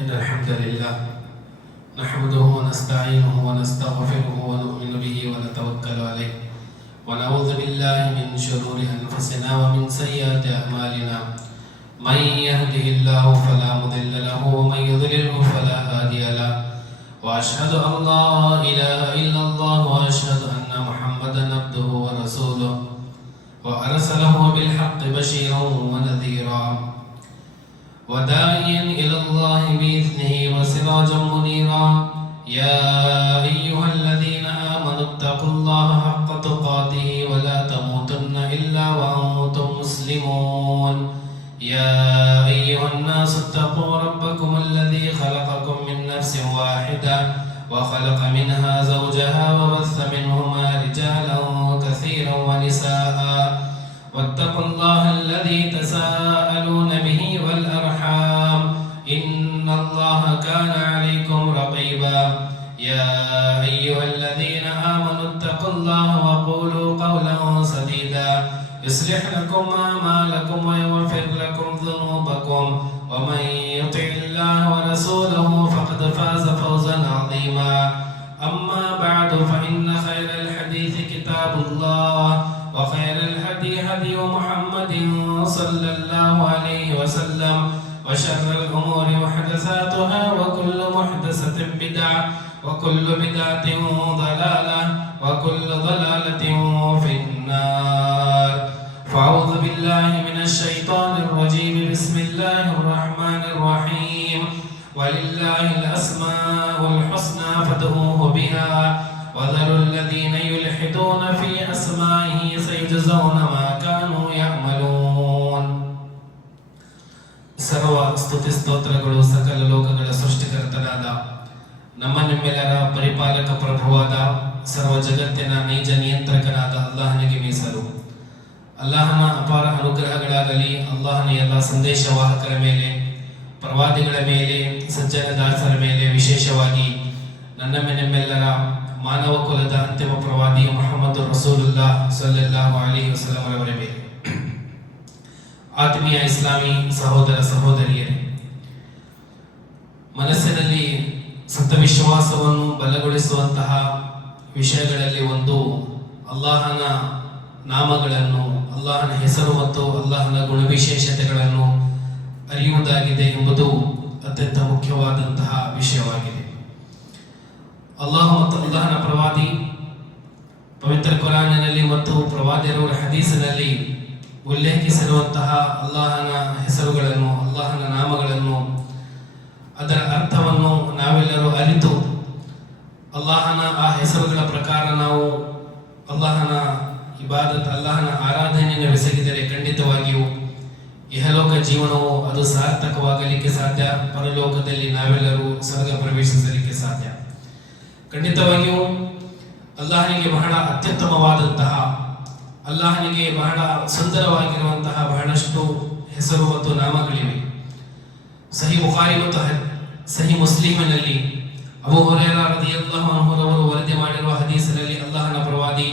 إن الحمد لله نحمده ونستعينه ونستغفره ونؤمن به ونتوكل عليه ونعوذ بالله من شرور أنفسنا ومن سيئات أعمالنا من يهده الله فلا مضل له ومن يضلله فلا هادي له وأشهد أن لا إله إلا الله وأشهد أن محمدا عبده ورسوله وأرسله بالحق بشيرا ونذيرا وداعيا إلى الله بإذنه وسراجا منيرا يا أيها الذين آمنوا اتقوا الله حق تقاته ولا تموتن إلا وأنتم مسلمون يا أيها الناس اتقوا ربكم الذي خلقكم من نفس واحدة وخلق منها زوجها وبث منهما رجالا كثيرا ونساء واتقوا الله الذي تساءلون به والأرحام إن الله كان عليكم رقيبا يا أيها الذين آمنوا اتقوا الله وقولوا قولا سديدا يصلح لكم أعمالكم ويغفر لكم ذنوبكم ومن يطع الله ورسوله فقد فاز فوزا عظيما أما بعد فإن خير الحديث كتاب الله وخير الهدي هدي محمد صلى الله عليه وسلم وشر الأمور محدثاتها وكل محدثة بدعة وكل بدعة ضلالة وكل ضلالة في النار فأعوذ بالله من الشيطان الرجيم بسم الله الرحمن الرحيم ولله الأسماء الحسنى فادعوه بها وذروا الذين يلحدون في أسمائه سيجزون ما كانوا يعملون. ಸರ್ವ ಸ್ತುತಿ ಸ್ತೋತ್ರಗಳು ಸಕಲ ಲೋಕಗಳ ಸೃಷ್ಟಿಕರ್ತನಾದ ನಮ್ಮ ನಿಮ್ಮೆಲ್ಲರ ಪರಿಪಾಲಕ ಪ್ರಭುವಾದ ಸರ್ವ ಜಗತ್ತಿನ ನೈಜ ನಿಯಂತ್ರಕನಾದ ಅಲ್ಲಾಹನಿಗೆ ಮೀಸಲು. ಅಲ್ಲಾಹನ ಅಪಾರ ಅನುಗ್ರಹಗಳಾಗಲಿ ಅಲ್ಲಾಹನ ಎಲ್ಲ ಸಂದೇಶವಾಹಕರ ಮೇಲೆ, ಪ್ರವಾದಿಗಳ ಮೇಲೆ, ಸಜ್ಜನ ದಾಸರ ಮೇಲೆ, ವಿಶೇಷವಾಗಿ ನಿಮ್ಮೆಲ್ಲರ ಮಾನವ ಕುಲದ ಅಂತಿಮ ಪ್ರವಾದಿ ಮುಹಮ್ಮದ್ ರಸೂಲುಲ್ಲಾಹ್ ಸಲ್ಲಲ್ಲಾಹು ಅಲೈಹಿ ವಸಲ್ಲಂ ಅವರ ಮೇಲೆ. ಆತ್ಮೀಯ ಇಸ್ಲಾಮಿ ಸಹೋದರ ಸಹೋದರಿಯರೇ, ಮನಸ್ಸಿನಲ್ಲಿ ಸತ್ಯವಿಶ್ವಾಸವನ್ನು ಬಲಗೊಳಿಸುವಂತಹ ವಿಷಯಗಳಲ್ಲಿ ಒಂದು ಅಲ್ಲಾಹನ ನಾಮಗಳನ್ನು, ಅಲ್ಲಾಹನ ಹೆಸರು ಮತ್ತು ಅಲ್ಲಾಹನ ಗುಣವಿಶೇಷತೆಗಳನ್ನು ಅರಿಯುವುದಾಗಿದೆ ಎಂಬುದು ಅತ್ಯಂತ ಮುಖ್ಯವಾದಂತಹ ವಿಷಯವಾಗಿದೆ. ಅಲ್ಲಾಹ್ ಮತ್ತು ಅಲ್ಲಾಹನ ಪ್ರವಾದಿ ಪವಿತ್ರ ಕುರಾನಿನಲ್ಲಿ ಮತ್ತು ಪ್ರವಾದಿಯವರ ಹದೀಸಿನಲ್ಲಿ ಉಲ್ಲೇಖಿಸಿರುವಂತಹ ಅಲ್ಲಾಹನ ಹೆಸರುಗಳನ್ನು, ಅಲ್ಲಾಹನ ನಾಮಗಳನ್ನು, ಅದರ ಅರ್ಥವನ್ನು ನಾವೆಲ್ಲರೂ ಅರಿತು ಅಲ್ಲಾಹನ ಆ ಹೆಸರುಗಳ ಪ್ರಕಾರ ನಾವು ಅಲ್ಲಾಹನ ಇಬಾದತ್, ಅಲ್ಲಾಹನ ಆರಾಧನೆಯನ್ನು ಬೆಸಗಿದರೆ ಖಂಡಿತವಾಗಿಯೂ ಇಹಲೋಕ ಜೀವನವು ಅದು ಸಾರ್ಥಕವಾಗಲಿಕ್ಕೆ ಸಾಧ್ಯ, ಪರಲೋಕದಲ್ಲಿ ನಾವೆಲ್ಲರೂ ಸ್ವರ್ಗ ಪ್ರವೇಶಿಸಲಿಕ್ಕೆ ಸಾಧ್ಯ. ಖಂಡಿತವಾಗಿಯೂ ಅಲ್ಲಾಹನಿಗೆ ಬಹಳ ಅತ್ಯುತ್ತಮವಾದಂತಹ, ಅಲ್ಲಾಹನಿಗೆ ಬಹಳ ಸುಂದರವಾಗಿರುವಂತಹ ಬಹಳಷ್ಟು ಹೆಸರು ಮತ್ತು ನಾಮಗಳಿವೆ. ಸಹಿ ಬುಖಾರಿ ಮತ್ತು ಸಹಿ ಮುಸ್ಲಿಮಿನಲ್ಲಿ ಅಬೂ ಹುರೈರಾ ರದಿಯಲ್ಲಾಹು ಅನ್ಹು ರವರು ವರದಿ ಮಾಡಿರುವ ಹದೀಸಿನಲ್ಲಿ ಅಲ್ಲಾಹನ ಪ್ರವಾದಿ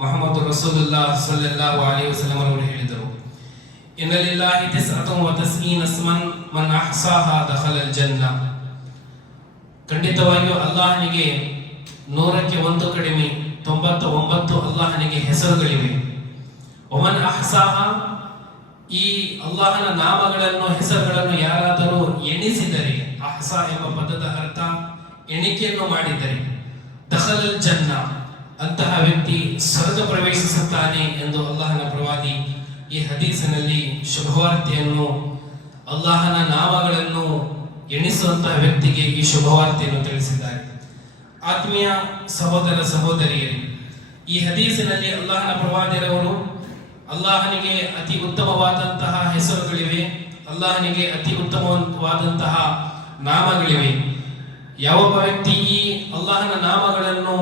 ಮುಹಮ್ಮದ್ ರಸೂಲುಲ್ಲಾಹ್ ಸಲ್ಲಲ್ಲಾಹು ಅಲೈಹಿ ವಸಲ್ಲಂ ಅವರು ಹೇಳಿದರು, ಇನ್ನ ಲಿಲ್ಲಾಹಿ 99 ಇಸ್ಮನ್ ಮನ್ ಅಹ್ಸಾಹಾ ದಖಲಲ್ ಜನ್ನah. ಖಂಡಿತವಾಗಿಯೂ ಅಲ್ಲಾಹನಿಗೆ 100ಕ್ಕೆ 1 ಕಡಿಮೆ 99 ಅಲ್ಲಾಹನಿಗೆ ಹೆಸರುಗಳಿವೆ. ಒಮನ್ ಅಹ್ಸಾಹ, ಈ ಅಲ್ಲಾಹನ ನಾಮಗಳನ್ನು, ಹೆಸರುಗಳನ್ನು ಯಾರಾದರೂ ಎಣಿಸಿದರೆ, ಅಹ್ಸಾ ಎಂಬ ಪದದ ಅರ್ಥ ಎಣಿಕೆಯನ್ನು ಮಾಡಿದರೆ, ದಖಲಲ್ ಜನ್ನah, ಅಂತಹ ವ್ಯಕ್ತಿ ಸ್ವರ್ಗ ಪ್ರವೇಶಿಸುತ್ತಾನೆ ಎಂದು ಅಲ್ಲಾಹನ ಪ್ರವಾದಿ ಈ ಹದೀಸಿನಲ್ಲಿ ಶುಭವಾರ್ತೆಯನ್ನು, ಅಲ್ಲಾಹನ ನಾಮಗಳನ್ನು ಎಣಿಸುವಂತಹ ವ್ಯಕ್ತಿಗೆ ಈ ಶುಭವಾರ್ತೆಯನ್ನು ತಿಳಿಸಿದ್ದಾರೆ. ಆತ್ಮೀಯ ಸಹೋದರ ಸಹೋದರಿಯರೇ, ಈ ಹದೀಸಿನಲ್ಲಿ ಅಲ್ಲಾಹನ ಪ್ರವಾದಿರವರು ಅಲ್ಲಾಹನಿಗೆ ಅತಿ ಉತ್ತಮವಾದಂತಹ ಹೆಸರುಗಳಿವೆ, ಅಲ್ಲಾಹನಿಗೆ ಅತಿ ಉತ್ತಮವಾದಂತಹ ನಾಮಗಳಿವೆ. ಯಾವೊಬ್ಬ ವ್ಯಕ್ತಿ ಈ ಅಲ್ಲಾಹನ ನಾಮಗಳನ್ನು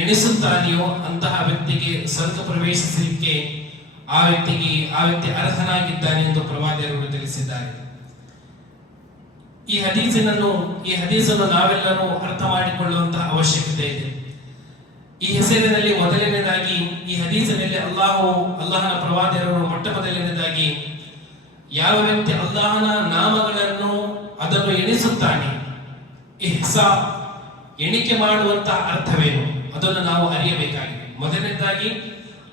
ಎಣಿಸುತ್ತಾನೆಯೋ ಅಂತಹ ವ್ಯಕ್ತಿಗೆ ಸ್ವರ್ಗ ಪ್ರವೇಶಿಸಲಿಕ್ಕೆ ಆ ವ್ಯಕ್ತಿ ಅರ್ಹನಾಗಿದ್ದಾನೆ ಎಂದು ಪ್ರವಾದಿಯವರು ತಿಳಿಸಿದ್ದಾರೆ. ಈ ಹದೀಸನ್ನು ನಾವೆಲ್ಲರೂ ಅರ್ಥ ಮಾಡಿಕೊಳ್ಳುವಂತಹ ಅವಶ್ಯಕತೆ ಇದೆ. ಈ ಹೆಸರಿನಲ್ಲಿ ಮೊದಲನೇದಾಗಿ, ಈ ಹದೀಸಿನಲ್ಲಿ ಅಲ್ಲಾಹನ ಪ್ರವಾದಿಯವರು ಮೊಟ್ಟ ಮೊದಲನೇದಾಗಿ ಯಾವ ವ್ಯಕ್ತಿ ಅಲ್ಲಾಹನ ನಾಮಗಳನ್ನು ಅದನ್ನು ಎಣಿಸುತ್ತಾನೆ. ಇಹ್ಸಾ ಎಣಿಕೆ ಮಾಡುವಂತಹ ಅರ್ಥವೇನು ಅದನ್ನು ನಾವು ಅರಿಯಬೇಕಾಗಿದೆ. ಮೊದಲನೇದಾಗಿ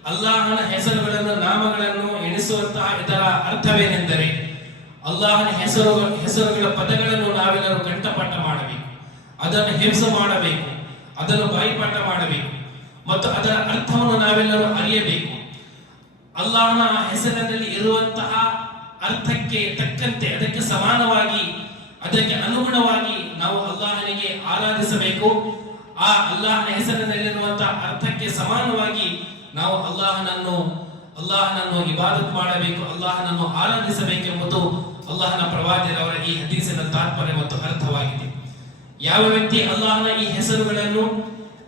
ಅಲ್ಲಾಹನ ಹೆಸರುಗಳನ್ನು ನಾಮಗಳನ್ನು ಎಣಿಸುವಂತಹ ಇದರ ಅರ್ಥವೇನೆಂದರೆ ಅಲ್ಲಾಹನ ಹೆಸರುಗಳ ಪದಗಳನ್ನು ನಾವೆಲ್ಲರೂ ಕಂಠಪಾಠ ಮಾಡಬೇಕು, ಅದನ್ನು ಹಿಫ್ಜ್ ಮಾಡಬೇಕು, ಅದನ್ನು ಬಾಯಿಪಾಠ ಮಾಡಬೇಕು ಮತ್ತು ಅದರ ಅರ್ಥವನ್ನು ನಾವೆಲ್ಲರೂ ಅರಿಯಬೇಕು. ಅಲ್ಲಾಹನ ಹೆಸರಿನಲ್ಲಿ ಇರುವಂತಹ ಅರ್ಥಕ್ಕೆ ತಕ್ಕಂತೆ ಅದಕ್ಕೆ ಸಮಾನವಾಗಿ ಅದಕ್ಕೆ ಅನುಗುಣವಾಗಿ ನಾವು ಅಲ್ಲಾಹನಿಗೆ ಆರಾಧಿಸಬೇಕು. ಆ ಅಲ್ಲಾಹನ ಹೆಸರಿನಲ್ಲಿರುವಂತಹ ಅರ್ಥಕ್ಕೆ ಸಮಾನವಾಗಿ ನಾವು ಅಲ್ಲಾಹನನ್ನು ಇಬಾದತ್ ಮಾಡಬೇಕು, ಅಲ್ಲಾಹನನ್ನು ಆರಾಧಿಸಬೇಕೆಂಬುದು ಅಲ್ಲಾಹನ ಪ್ರವಾದಿಯವರ ಈ ಹದೀಸಿನ ತಾತ್ಪರ್ಯ ಮತ್ತು ಅರ್ಥವಾಗಿದೆ. ಯಾವ ವ್ಯಕ್ತಿ ಅಲ್ಲಾಹನ ಈ ಹೆಸರುಗಳನ್ನು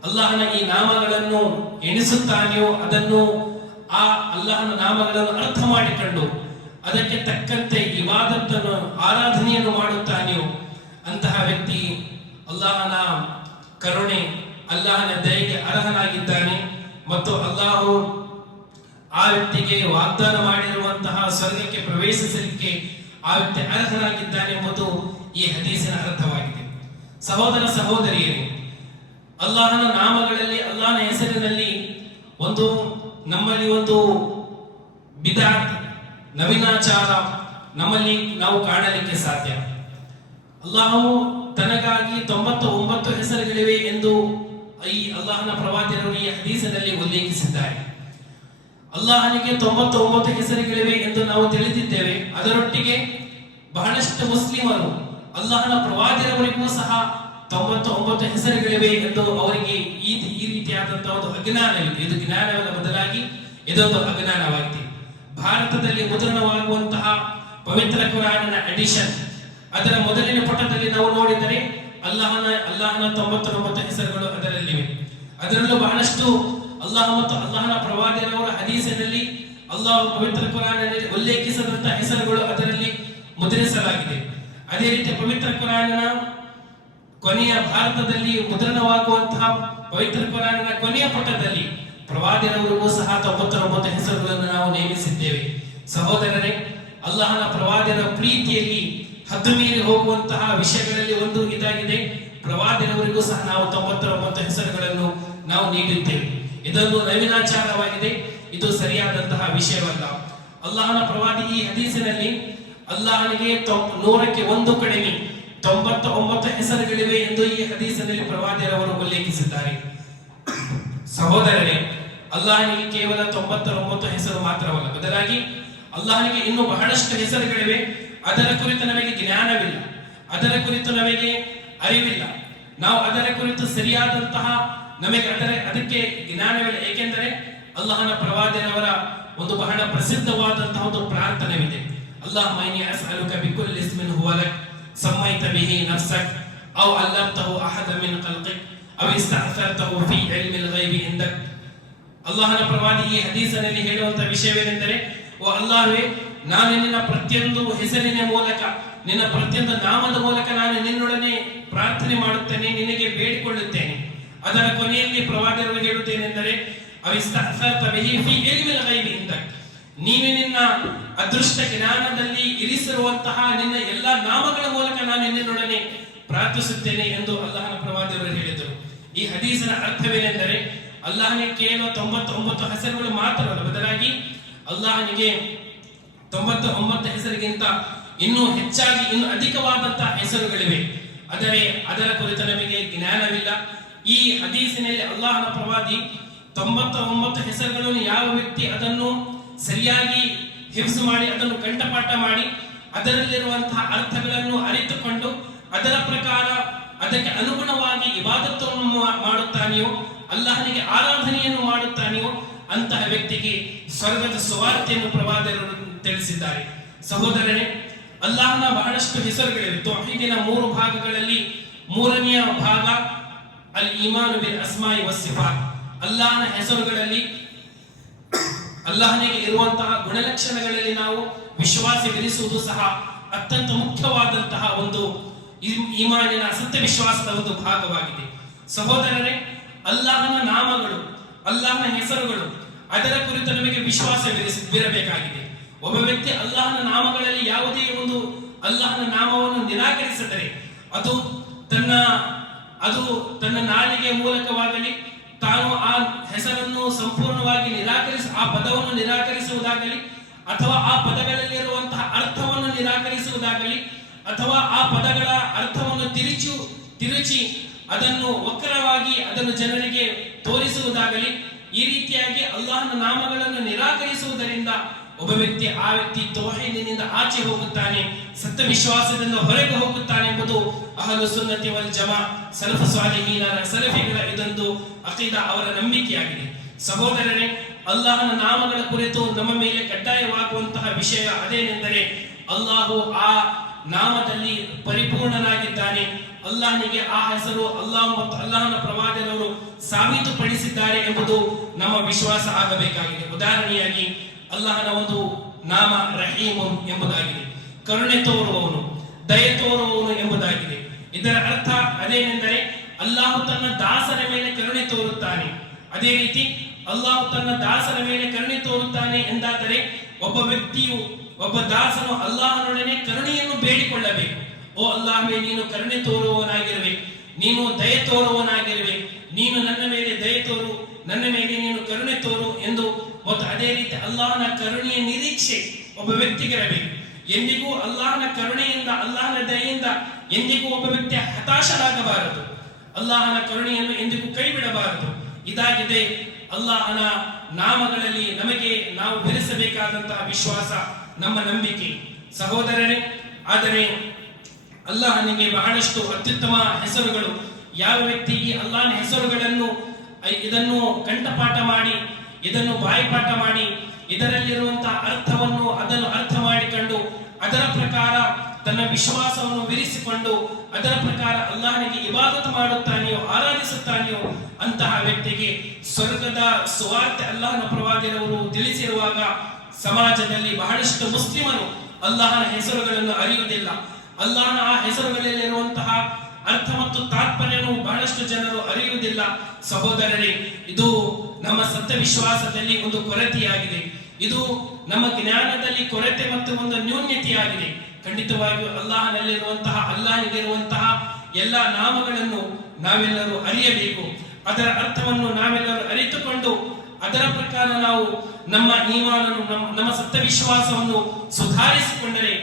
ಅಲ್ಲಾಹನ ಈ ನಾಮಗಳನ್ನು ಎಣಿಸುತ್ತಾನೆಯೋ ಅದನ್ನು ಆ ಅಲ್ಲಾಹನ ನಾಮಗಳನ್ನು ಅರ್ಥ ಮಾಡಿಕೊಂಡು ಅದಕ್ಕೆ ತಕ್ಕಂತೆ ಇಬಾದತ್ತನ್ನು ಆರಾಧನೆಯನ್ನು ಮಾಡುತ್ತಾನೆಯೋ ಅಂತಹ ವ್ಯಕ್ತಿ ಅಲ್ಲಾಹನ ಕರುಣೆ ಅಲ್ಲಾಹನ ದಯೆಗೆ ಅರ್ಹನಾಗಿದ್ದಾನೆ ಮತ್ತು ಅಲ್ಲಾಹು ಆ ವ್ಯಕ್ತಿಗೆ ವಾಗ್ದಾನ ಮಾಡಿರುವಂತಹ ಸ್ವರ್ಗಕ್ಕೆ ಪ್ರವೇಶಿಸಲಿಕ್ಕೆ ಆ ವ್ಯಕ್ತಿ ಅರ್ಹನಾಗಿದ್ದಾನೆ ಎಂಬುದು ಈ ಹದೀಸಿನ ಅರ್ಥವಾಗಿದೆ. ಸಹೋದರ ಸಹೋದರಿಯರೇ, ಅಲ್ಲಾಹನ ನಾಮಗಳಲ್ಲಿ ಅಲ್ಲಾಹನ ಹೆಸರಿನಲ್ಲಿ ನಮ್ಮಲ್ಲಿ ಒಂದು ಬಿದಾತ್ ನವೀನಾಚಾರ ನಮ್ಮಲ್ಲಿ ನಾವು ಕಾಣಲಿಕ್ಕೆ ಸಾಧ್ಯ. ಅಲ್ಲಾಹು ತನಗಾಗಿ 99 ಹೆಸರುಗಳಿವೆ ಎಂದು ಈ ಅಲ್ಲಾಹನ ಪ್ರವಾದಿಯರು ಈ ಹದೀಸಿನಲ್ಲಿ ಉಲ್ಲೇಖಿಸಿದ್ದಾರೆ. ಅಲ್ಲಾಹನಿಗೆ 99 ಹೆಸರುಗಳಿವೆ ಎಂದು ನಾವು ತಿಳಿದಿದ್ದೇವೆ. ಅದರೊಟ್ಟಿಗೆ ಬಹಳಷ್ಟು ಮುಸ್ಲಿಮರು ಅಲ್ಲಾಹನ ಪ್ರವಾದಿಯವರಿಗೂ ಸಹ 99 ಹೆಸರುಗಳಿವೆ ಎಂದು ಅವರಿಗೆ ಈ ರೀತಿಯಾದಂತಹ ಒಂದು ಅಜ್ಞಾನವಿದೆ. ಇದು ಜ್ಞಾನದ ಬದಲಾಗಿ ಇದೊಂದು ಅಜ್ಞಾನವಾಗಿದೆ. ಭಾರತದಲ್ಲಿ ಮುದ್ರಣವಾಗುವಂತಹ ಪವಿತ್ರ ಕುರಾನಿನ ಎಡಿಷನ್ ಅದರ ಮೊದಲಿನ ಪುಟದಲ್ಲಿ ನಾವು ನೋಡಿದರೆ ಅಲ್ಲಾಹನ 99 ಹೆಸರುಗಳು ಅದರಲ್ಲಿವೆ. ಅದರಲ್ಲೂ ಬಹಳಷ್ಟು ಅಲ್ಲಾಹ ಮತ್ತು ಅಲ್ಲಾಹನ ಪ್ರವಾದಿಯವರ ಹದೀಸಿನಲ್ಲಿ ಅಲ್ಲಾಹ್ ಪವಿತ್ರ ಕುರಾನಿನಲ್ಲಿ ಉಲ್ಲೇಖಿಸಿದಂತಹ ಹೆಸರುಗಳು ಅದರಲ್ಲಿ ಮುದ್ರಿಸಲಾಗಿದೆ. ಅದೇ ರೀತಿ ಪವಿತ್ರ ಕುರಾನಿನ ಕೊನೆಯ ಭಾರತದಲ್ಲಿ ಮುದ್ರಣವಾಗುವಂತಹ ಪವಿತ್ರ ಕುರಾನಿನ ಕೊನೆಯ ಪುಟದಲ್ಲಿ ಪ್ರವಾದಿಯವರಿಗೂ ಸಹ 99 ಹೆಸರುಗಳನ್ನು ನಾವು ನೇಮಿಸಿದ್ದೇವೆ. ಸಹೋದರರೇ, ಅಲ್ಲಾಹನ ಪ್ರವಾದಿಯರ ಪ್ರೀತಿಯಲ್ಲಿ ಹದ್ದು ಮೀರಿ ಹೋಗುವಂತಹ ವಿಷಯಗಳಲ್ಲಿ ಒಂದು ಇದಾಗಿದೆ. ಪ್ರವಾದಿಯವರಿಗೂ ಸಹ ನಾವು 99 ಹೆಸರುಗಳನ್ನು ನಾವು ನೀಡಿದ್ದೇವೆ. ಇದೊಂದು ನವೀನಾಚಾರವಾಗಿದೆ. ಇದು ಸರಿಯಾದಂತಹ ವಿಷಯವಲ್ಲ. ಅಲ್ಲಾಹನ ಪ್ರವಾದಿ ಈ ಹದೀಸಿನಲ್ಲಿ ಅಲ್ಲಾಹನಿಗೆ 100ಕ್ಕೆ 1 ಕಡಿಮೆ 99 ಹೆಸರುಗಳಿವೆ ಎಂದು ಈ ಹದೀಸಿನಲ್ಲಿ ಪ್ರವಾದಿಯವರು ಉಲ್ಲೇಖಿಸಿದ್ದಾರೆ. ಸಹೋದರರೇ, ಅಲ್ಲಾಹನಿಗೆ ಕೇವಲ 99 ಹೆಸರು ಮಾತ್ರವಲ್ಲ, ಬದಲಾಗಿ ಅಲ್ಲಾಹನಿಗೆ ಇನ್ನೂ ಬಹಳಷ್ಟು ಹೆಸರುಗಳಿವೆ. ಅದರ ಕುರಿತು ನಮಗೆ ಜ್ಞಾನವಿಲ್ಲ, ಅದರ ಕುರಿತು ನಮಗೆ ಅರಿವಿಲ್ಲ, ನಾವು ಅದರ ಕುರಿತು ಸರಿಯಾದಂತಹ ನಮಗೆ ಅದಕ್ಕೆ ಜ್ಞಾನವಿಲ್ಲ. ಏಕೆಂದರೆ ಅಲ್ಲಾಹನ ಪ್ರವಾದಿಯವರ ಒಂದು ಬಹಳ ಪ್ರಸಿದ್ಧವಾದಂತಹ ಒಂದು ಪ್ರಾರ್ಥನೆವಿದೆ. ಅಲ್ಲಾಹುಮ್ಮ ಇನ್ನಿ ಅಸ್ಅಲುಕ ಬಿಕುಲ್ಲಿ ಇಸ್ಮಿನ್ ಹುವ ಲಕ್ ಸಮ್ಮೈತ ಬಿಹಿ ನಫ್ಸಕ್ ಔ ಅಲ್ಲಮ್ತಹು ಅಹದ ಮಿನ್ ಖಲ್ಕಿಕ್ ಔ ಇಸ್ತಅಥರ್ತಹು ಫೀ ಇಲ್ಮಿಲ್ ಗೈಬಿ ಇಂದಕ್. ಅಲ್ಲಾಹನ ಪ್ರವಾದಿ ಈ ಹದೀಸಿನಲ್ಲಿ ಹೇಳುವಂತಹ ವಿಷಯವೇನೆಂದರೆ, ಓ ಅಲ್ಲಾಹ್ವೇ, ನಾನು ನಿನ್ನ ಪ್ರತಿಯೊಂದು ಹೆಸರಿನ ಮೂಲಕ, ನಿನ್ನ ಪ್ರತಿಯೊಂದು ನಾಮದ ಮೂಲಕ ನಾನು ನಿನ್ನೊಡನೆ ಪ್ರಾರ್ಥನೆ ಮಾಡುತ್ತೇನೆ, ನಿನಗೆ ಬೇಡಿಕೊಳ್ಳುತ್ತೇನೆ. ಅದರ ಕೊನೆಯಲ್ಲಿ ಪ್ರವಾದಿಯವರು ಹೇಳುತ್ತೇನೆಂದರೆ, ನೀನು ನಿನ್ನ ಅದೃಷ್ಟ ಜ್ಞಾನದಲ್ಲಿ ಇರಿಸಿರುವಂತಹ ನಿನ್ನ ಎಲ್ಲಾ ನಾಮಗಳ ಮೂಲಕ ನಾನು ನಿನ್ನೊಡನೆ ಪ್ರಾರ್ಥಿಸುತ್ತೇನೆ ಎಂದು ಅಲ್ಲಾಹನ ಪ್ರವಾದಿಯವರು ಹೇಳಿದರು. ಈ ಹದೀಸಿನ ಅರ್ಥವೇನೆಂದರೆ, ಅಲ್ಲಾಹನಿಗೆ ಕೇವಲ 99 ಹೆಸರುಗಳು ಮಾತ್ರವಲ್ಲ, ಬದಲಾಗಿ ಅಲ್ಲಾಹನಿಗೆ 99 ಹೆಸರಿಗಿಂತ ಇನ್ನೂ ಹೆಚ್ಚಾಗಿ ಇನ್ನೂ ಅಧಿಕವಾದಂತಹ ಹೆಸರುಗಳಿವೆ. ಅದರ ಕುರಿತು ನಮಗೆ ಜ್ಞಾನವಿಲ್ಲ. ಈ ಹದೀಸಿನಲ್ಲಿ ಅಲ್ಲಾಹನ ಪ್ರವಾದಿ 99 ಹೆಸರುಗಳನ್ನು ಯಾವ ವ್ಯಕ್ತಿ ಅದನ್ನು ಸರಿಯಾಗಿ ಹಿಫ್ಜ್ ಮಾಡಿ, ಅದನ್ನು ಕಂಠಪಾಠ ಮಾಡಿ, ಅದರಲ್ಲಿರುವಂತಹ ಅರ್ಥಗಳನ್ನು ಅರಿತುಕೊಂಡು ಅದರ ಪ್ರಕಾರ ಅದಕ್ಕೆ ಅನುಗುಣವಾಗಿ ಇಬಾದತ್ತನ್ನು ಮಾಡುತ್ತಾನೆಯೋ, ಅಲ್ಲಾಹನಿಗೆ ಆರಾಧನೆಯನ್ನು ಮಾಡುತ್ತಾನೆಯೋ ಅಂತಹ ವ್ಯಕ್ತಿಗೆ ಸ್ವರ್ಗದ ಸುವಾರ್ತೆಯನ್ನು ಪ್ರವಾದಿಯವರು ತಿಳಿಸಿದ್ದಾರೆ. ಸಹೋದರನೇ, ಅಲ್ಲಾಹನ ಬಹಳಷ್ಟು ಹೆಸರುಗಳಿವೆ. ತೌಹೀದಿನ 3 ಭಾಗಗಳಲ್ಲಿ 3ನೆಯ ಭಾಗ ಅಲ್ ಈಮಾನು ಬಿಲ್ ಅಸ್ಮಾಯಿ ವ ಸಿಫಾತ್. ಅಲ್ಲಾಹನ ಹೆಸರುಗಳಲ್ಲಿ ಅಲ್ಲಾಹನಿಗೆ ಇರುವಂತಹ ಗುಣಲಕ್ಷಣಗಳಲ್ಲಿ ನಾವು ವಿಶ್ವಾಸವಿರಿಸುವುದು ಸಹ ಅತ್ಯಂತ ಮುಖ್ಯವಾದಂತಹ ಒಂದು ಈಮಾನಿನ ಸತ್ಯ ವಿಶ್ವಾಸದ ಒಂದು ಭಾಗವಾಗಿದೆ. ಸಹೋದರರೇ, ಅಲ್ಲಾಹನ ನಾಮಗಳು, ಅಲ್ಲಾಹನ ಹೆಸರುಗಳು, ಅದರ ಕುರಿತು ನಮಗೆ ವಿಶ್ವಾಸವಿರಬೇಕಾಗಿದೆ. ಒಬ್ಬ ವ್ಯಕ್ತಿ ಅಲ್ಲಾಹನ ನಾಮಗಳಲ್ಲಿ ಯಾವುದೇ ಒಂದು ಅಲ್ಲಾಹನ ನಾಮವನ್ನು ನಿರಾಕರಿಸಿದರೆ ಅದು ತನ್ನ ನಾಲಿಗೆ ಮೂಲಕವಾಗಲಿ ತಾನು ಆ ಹೆಸರನ್ನು ಸಂಪೂರ್ಣವಾಗಿ ಆ ಪದವನ್ನು ನಿರಾಕರಿಸುವುದಾಗಲಿ ಅಥವಾ ಆ ಪದಗಳಲ್ಲಿರುವಂತಹ ಅರ್ಥವನ್ನು ನಿರಾಕರಿಸುವುದಾಗಲಿ ಅಥವಾ ಆ ಪದಗಳ ಅರ್ಥವನ್ನು ತಿರುಚಿ ಅದನ್ನು ವಕ್ರವಾಗಿ ಅದನ್ನು ಜನರಿಗೆ ತೋರಿಸುವುದಾಗಲಿ, ಈ ರೀತಿಯಾಗಿ ಅಲ್ಲಾಹನ ನಾಮಗಳನ್ನು ನಿರಾಕರಿಸುವುದರಿಂದ ಒಬ್ಬ ಆ ವ್ಯಕ್ತಿ ತೌಹೀದಿನಿಂದ ಆಚೆ ಹೋಗುತ್ತಾನೆ, ಸತ್ಯ ವಿಶ್ವಾಸದಿಂದ ಹೊರಗೆ ಹೋಗುತ್ತಾನೆ ಎಂಬುದು ಅಹ್ಲು ಸುನ್ನತಿ ವಲ್ ಜಮಾ ಸಲಫ್ ಸಾಲಿಹೀನರ ಸಲಫಿಗಳ ಇದೊಂದು ಅಕೀದಾ, ಅವರ ನಂಬಿಕೆಯಾಗಿದೆ. ಸಹೋದರರೇ, ಅಲ್ಲಾಹನ ನಾಮಗಳ ಕುರಿತು ನಮ್ಮ ಮೇಲೆ ಕಡ್ಡಾಯವಾಗುವಂತಹ ವಿಷಯ ಅದೇನೆಂದರೆ ಅಲ್ಲಾಹು ಆ ನಾಮದಲ್ಲಿ ಪರಿಪೂರ್ಣನಾಗಿದ್ದಾನೆ. ಅಲ್ಲಾಹನಿಗೆ ಆ ಹೆಸರು ಅಲ್ಲಾಹ್ ಮತ್ತು ಅಲ್ಲಾಹನ ಪ್ರವಾದಿಯವರು ಸಾಬೀತುಪಡಿಸಿದ್ದಾರೆ ಎಂಬುದು ನಮ್ಮ ವಿಶ್ವಾಸ ಆಗಬೇಕಾಗಿದೆ. ಉದಾಹರಣೆಯಾಗಿ ಅಲ್ಲಾಹನ ಒಂದು ನಾಮ ರಹೀಮ್ ಎಂಬುದಾಗಿದೆ, ಕರುಣೆ ತೋರುವವನು, ದಯೆ ತೋರುವವನು ಎಂಬುದಾಗಿದೆ. ಇದರ ಅರ್ಥ ಅದೇನೆಂದರೆ ಅಲ್ಲಾಹು ತನ್ನ ದಾಸರ ಮೇಲೆ ಕರುಣೆ ತೋರುತ್ತಾನೆ. ಅದೇ ರೀತಿ ಅಲ್ಲಾಹು ತನ್ನ ದಾಸರ ಮೇಲೆ ಕರುಣೆ ತೋರುತ್ತಾನೆ ಎಂದಾದರೆ ಒಬ್ಬ ದಾಸನು ಅಲ್ಲಾಹನೊಡನೆ ಕರುಣೆಯನ್ನು ಬೇಡಿಕೊಳ್ಳಬೇಕು. ಓ ಅಲ್ಲಾಹ್ವೇ, ನೀನು ಕರುಣೆ ತೋರುವವನಾಗಿರುವೆ, ನೀನು ದಯೆ ತೋರುವವನಾಗಿರುವೆ, ನೀನು ನನ್ನ ಮೇಲೆ ದಯೆ ತೋರು, ನನ್ನ ಮೇಲೆ ನೀನು ಕರುಣೆ ತೋರು ಎಂದು. ಮತ್ತು ಅದೇ ರೀತಿ ಅಲ್ಲಾಹನ ಕರುಣೆಯ ನಿರೀಕ್ಷೆ ಒಬ್ಬ ವ್ಯಕ್ತಿಗಿರಬೇಕು. ಎಂದಿಗೂ ಅಲ್ಲಾಹನ ಕರುಣೆಯಿಂದ ಅಲ್ಲಾಹನ ದಯೆಯಿಂದ ಎಂದಿಗೂ ಒಬ್ಬ ವ್ಯಕ್ತಿ ಹತಾಶರಾಗಬಾರದು, ಅಲ್ಲಾಹನ ಕರುಣೆಯನ್ನು ಎಂದಿಗೂ ಕೈ ಬಿಡಬಾರದು. ಇದಾಗಿದೆ ಅಲ್ಲಾಹನ ನಾಮಗಳಲ್ಲಿ ನಮಗೆ ನಾವು ಬೆರೆಸಬೇಕಾದಂತಹ ವಿಶ್ವಾಸ, ನಮ್ಮ ನಂಬಿಕೆ. ಸಹೋದರರೇ, ಆದರೆ ಅಲ್ಲಾಹನಿಗೆ ಬಹಳಷ್ಟು ಅತ್ಯುತ್ತಮ ಹೆಸರುಗಳು. ಯಾವ ವ್ಯಕ್ತಿ ಈ ಅಲ್ಲಾಹನ ಹೆಸರುಗಳನ್ನು ಇದನ್ನು ಕಂಠಪಾಠ ಮಾಡಿ, ಇದನ್ನು ಬಾಯಿಪಾಠ ಮಾಡಿ, ಇದರಲ್ಲಿರುವಂತಹ ಅದನ್ನು ಅರ್ಥ ಮಾಡಿಕೊಂಡು ಅದರ ಪ್ರಕಾರ ತನ್ನ ವಿಶ್ವಾಸವನ್ನು ವಿರಿಸಿಕೊಂಡು ಅದರ ಪ್ರಕಾರ ಅಲ್ಲಾಹನಿಗೆ ಇಬಾದತ್ ಮಾಡುತ್ತಾನೆಯೋ, ಆರಾಧಿಸುತ್ತಾನೆಯೋ ಅಂತಹ ವ್ಯಕ್ತಿಗೆ ಸ್ವರ್ಗದ ಸುವಾರ್ತೆ ಅಲ್ಲಾಹನ ಪ್ರವಾದಿಯವರು ತಿಳಿಸಿರುವಾಗ ಸಮಾಜದಲ್ಲಿ ಬಹಳಷ್ಟು ಮುಸ್ಲಿಮರು ಅಲ್ಲಾಹನ ಹೆಸರುಗಳನ್ನು ಅರಿಯುವುದಿಲ್ಲ. ಅಲ್ಲಾಹನ ಆ ಹೆಸರುಗಳಲ್ಲಿರುವಂತಹ ಅರ್ಥ ಮತ್ತು ತಾತ್ಪರ್ಯವನ್ನು ಬಹಳಷ್ಟು ಜನರು ಅರಿಯುವುದಿಲ್ಲ. ಸಹೋದರರೇ, ಇದು ನಮ್ಮ ಸತ್ಯ ವಿಶ್ವಾಸದಲ್ಲಿ ಒಂದು ಕೊರತೆಯಾಗಿದೆ. ಇದು ನಮ್ಮ ಜ್ಞಾನದಲ್ಲಿ ಕೊರತೆ ಮತ್ತು ಒಂದು ನ್ಯೂನ್ಯತೆಯಾಗಿದೆ. ಖಂಡಿತವಾಗಿಯೂ ಅಲ್ಲಾಹನಿಗಿರುವಂತಹ ಎಲ್ಲ ನಾಮಗಳನ್ನು ನಾವೆಲ್ಲರೂ ಅರಿಯಬೇಕು. ಅದರ ಅರ್ಥವನ್ನು ನಾವೆಲ್ಲರೂ ಅರಿತುಕೊಂಡು ಅದರ ಪ್ರಕಾರ ನಾವು ನಮ್ಮ ಈಮಾನನ್ನು, ನಮ್ಮ ಸತ್ಯ ವಿಶ್ವಾಸವನ್ನು ಸುಧಾರಿಸಿಕೊಂಡರೆ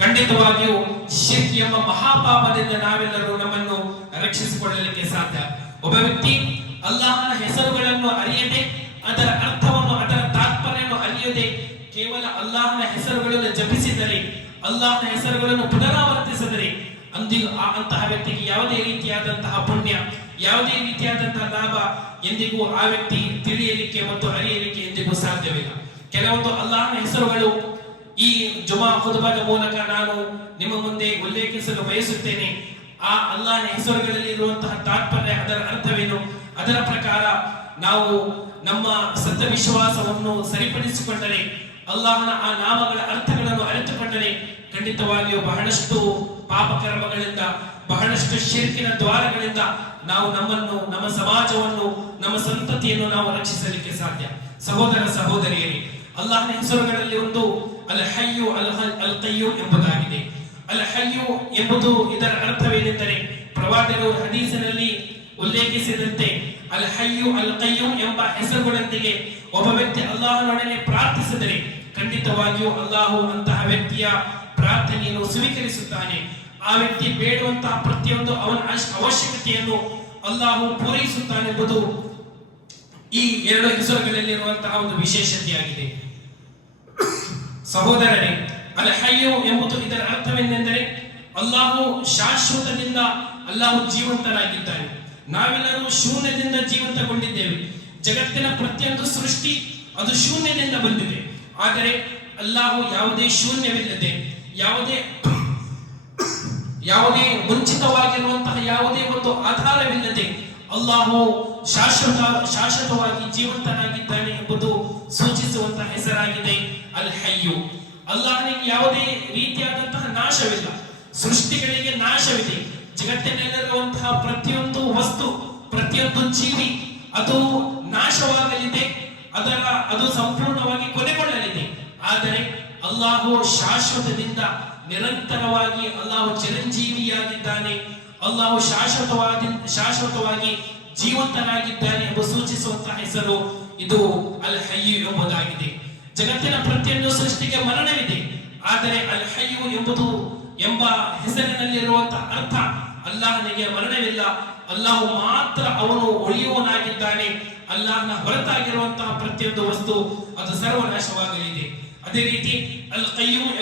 ಖಂಡಿತವಾಗಿಯೂ ಶಿರ್ಕ್ ಎಂಬ ಮಹಾಪಾಪದಿಂದ ನಾವೆಲ್ಲರೂ ನಮ್ಮನ್ನು ರಕ್ಷಿಸಿಕೊಳ್ಳಲಿಕ್ಕೆ ಸಾಧ್ಯ. ಒಬ್ಬ ವ್ಯಕ್ತಿ ಅಲ್ಲಾಹನ ಹೆಸರುಗಳನ್ನು ಅರಿಯದೆ, ಅದರ ಅರ್ಥವನ್ನು, ಅದರ ತಾತ್ಪರ್ಯವನ್ನು ಅರಿಯದೆ ಕೇವಲ ಅಲ್ಲಾಹನ ಹೆಸರುಗಳನ್ನು ಜಪಿಸಿದರೆ, ಅಲ್ಲಾಹನ ಹೆಸರುಗಳನ್ನು ಪುನರಾವರ್ತಿಸಿದರೆ ಅಂತಹ ವ್ಯಕ್ತಿಗೆ ಯಾವುದೇ ರೀತಿಯಾದಂತಹ ಪುಣ್ಯ, ಯಾವುದೇ ರೀತಿಯಾದಂತಹ ಲಾಭ ಎಂದಿಗೂ ಆ ವ್ಯಕ್ತಿ ತಿಳಿಯಲಿಕ್ಕೆ ಮತ್ತು ಅರಿಯಲಿಕ್ಕೆ ಎಂದಿಗೂ ಸಾಧ್ಯವಿಲ್ಲ. ಕೆಲವೊಂದು ಅಲ್ಲಾಹನ ಹೆಸರುಗಳು ಈ ಜುಮಾ ಖುತ್ಬಾದ ಮೂಲಕ ನಾನು ನಿಮ್ಮ ಮುಂದೆ ಉಲ್ಲೇಖಿಸಲು ಬಯಸುತ್ತೇನೆ. ಆ ಅಲ್ಲಾಹನ ಹೆಸರುಗಳಲ್ಲಿ ಇರುವಂತಹ ತಾತ್ಪರ್ಯ, ಅದರ ಅರ್ಥವೇನು, ಅದರ ಪ್ರಕಾರ ನಾವು ನಮ್ಮ ಸತ್ಯ ವಿಶ್ವಾಸವನ್ನು ಸರಿಪಡಿಸಿಕೊಂಡರೆ, ಅಲ್ಲಾಹನ ಆ ನಾಮಗಳ ಅರ್ಥಗಳನ್ನು ಅರಿತುಕೊಂಡರೆ ಖಂಡಿತವಾಗಿಯೂ ಬಹಳಷ್ಟು ಪಾಪಕರ್ಮಗಳಿಂದ, ಬಹಳಷ್ಟು ಶಿರ್ಕಿನ ದ್ವಾರಗಳಿಂದ ನಾವು ನಮ್ಮನ್ನು, ನಮ್ಮ ಸಮಾಜವನ್ನು, ನಮ್ಮ ಸಂತತಿಯನ್ನು ನಾವು ರಕ್ಷಿಸಲಿಕ್ಕೆ ಸಾಧ್ಯ. ಸಹೋದರ ಸಹೋದರಿಯರೇ, ಅಲ್ಲಾಹನ ಹೆಸರುಗಳಲ್ಲಿ ಒಂದು ಅಲ್ ಹಯ್ಯು ಅಲ್ ಕಯ್ಯೂಮ್ ಎಂಬುದಾಗಿದೆ. ಅಲ್ ಹಯ್ಯು ಎಂಬುದು ಇದರ ಅರ್ಥವೇನೆಂದರೆ ಪ್ರವಾದಿಗಳು ಹದೀಸಿನಲ್ಲಿ ಉಲ್ಲೇಖಿಸಿದಂತೆ ಅಲ್ ಹಯ್ಯು ಅಲ್ ಕಯ್ಯೂಮ್ ಎಂಬ ಹೆಸರುಗಳೊಂದಿಗೆ ಒಬ್ಬ ವ್ಯಕ್ತಿ ಅಲ್ಲಾಹನೊಡನೆ ಪ್ರಾರ್ಥಿಸಿದರೆ ಖಂಡಿತವಾಗಿಯೂ ಅಲ್ಲಾಹು ಅಂತಹ ವ್ಯಕ್ತಿಯ ಪ್ರಾರ್ಥನೆಯನ್ನು ಸ್ವೀಕರಿಸುತ್ತಾನೆ. ಆ ವ್ಯಕ್ತಿ ಬೇಡುವಂತಹ ಪ್ರತಿಯೊಂದು ಅವನ ಅವಶ್ಯಕತೆಯನ್ನು ಅಲ್ಲಾಹು ಪೂರೈಸುತ್ತಾನೆಂಬುದು ಈ ಎರಡು ಹೆಸರುಗಳಲ್ಲಿರುವಂತಹ ಒಂದು ವಿಶೇಷತೆಯಾಗಿದೆ. ಸಹೋದರರೇ, ಅಲ್ ಹಯ್ಯು ಎಂಬುದು ಇದರ ಅರ್ಥವೇನೆಂದರೆ ಅಲ್ಲಾಹು ಶಾಶ್ವತದಿಂದ ಅಲ್ಲಾಹು ಜೀವಂತನಾಗಿದ್ದಾನೆ. ನಾವೆಲ್ಲರೂ ಶೂನ್ಯದಿಂದ ಜೀವಂತಗೊಂಡಿದ್ದೇವೆ. ಜಗತ್ತಿನ ಪ್ರತಿಯೊಂದು ಸೃಷ್ಟಿ ಅದು ಶೂನ್ಯದಿಂದ ಬಂದಿದೆ. ಆದರೆ ಅಲ್ಲಾಹು ಯಾವುದೇ ಶೂನ್ಯವಿಲ್ಲದೆ, ಯಾವುದೇ ಮುಂಚಿತವಾಗಿರುವಂತಹ ಯಾವುದೇ ಒಂದು ಆಧಾರವಿಲ್ಲದೆ ಅಲ್ಲಾಹು ಶಾಶ್ವತವಾಗಿ ಜೀವಂತನಾಗಿದ್ದಾನೆ ಎಂಬುದು ಸೂಚಿಸುವಂತಹ ಹೆಸರಾಗಿದೆ ಅಲ್ ಹಯ್ಯು. ಅಲ್ಲಾಹನಿಗೆ ಯಾವುದೇ ರೀತಿಯಾದಂತಹ ನಾಶವಿಲ್ಲ. ಸೃಷ್ಟಿಗಳಿಗೆ ನಾಶವಿದೆ. ಜಗತ್ತಿನಲ್ಲಿರುವಂತಹ ಪ್ರತಿಯೊಂದು ವಸ್ತು, ಪ್ರತಿಯೊಂದು ಜೀವಿ ಅದು ನಾಶವಾಗಲಿದೆ, ಅದು ಸಂಪೂರ್ಣವಾಗಿ ಕೊನೆಗೊಳ್ಳಲಿದೆ. ಆದರೆ ಅಲ್ಲಾಹು ಶಾಶ್ವತದಿಂದ ನಿರಂತರವಾಗಿ ಅಲ್ಲಾಹು ಚಿರಂಜೀವಿಯಾಗಿದ್ದಾನೆ, ಅಲ್ಲಾಹು ಶಾಶ್ವತವಾಗಿ ಜೀವಂತನಾಗಿದ್ದಾನೆ ಎಂಬ ಸೂಚಿಸುವಂತಹ ಹೆಸರು ಇದು ಅಲ್ ಹಯ್ಯು ಎಂಬುದಾಗಿದೆ. ಜಗತ್ತಿನ ಪ್ರತಿಯೊಂದು ಸೃಷ್ಟಿಗೆ ಮರಣವಿದೆ, ಆದರೆ ಅಲ್ ಹಯ್ಯು ಎಂಬ ಹೆಸರಿನಲ್ಲಿರುವಂತಹ ಅರ್ಥ ಅಲ್ಲಾಹನಿಗೆ ಮರಣವಿಲ್ಲ, ಅಲ್ಲಾಹು ಮಾತ್ರ ಅವನು ಉಳಿಯುವನಾಗಿದ್ದಾನೆ. ಅಲ್ಲಾಹನ ಹೊರತಾಗಿರುವಂತಹ ಪ್ರತಿಯೊಂದು ವಸ್ತು ಅದು ಸರ್ವನಾಶವಾಗಲಿದೆ. ಅದೇ ರೀತಿ ಅಲ್ ಕಯ್ಯೂಮ್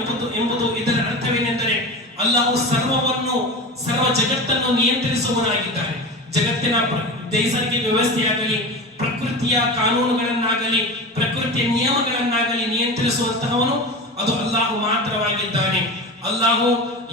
ಎಂಬುದು ಇದರ ಅರ್ಥವೇನೆಂದರೆ ಅಲ್ಲಾಹು ಸರ್ವ ಜಗತ್ತನ್ನು ನಿಯಂತ್ರಿಸುವನಾಗಿದ್ದಾನೆ. ಜಗತ್ತಿನ ನೈಸರ್ಗಿಕ ವ್ಯವಸ್ಥೆಯಾಗಲಿ, ಪ್ರಕೃತಿಯ ಕಾನೂನುಗಳನ್ನಾಗಲಿ, ಪ್ರಕೃತಿಯ ನಿಯಮಗಳನ್ನಾಗಲಿ ನಿಯಂತ್ರಿಸುವಂತಹವನು ಅದು ಅಲ್ಲಾಹು ಮಾತ್ರವಾಗಿದ್ದಾನೆ. ಅಲ್ಲಾಹು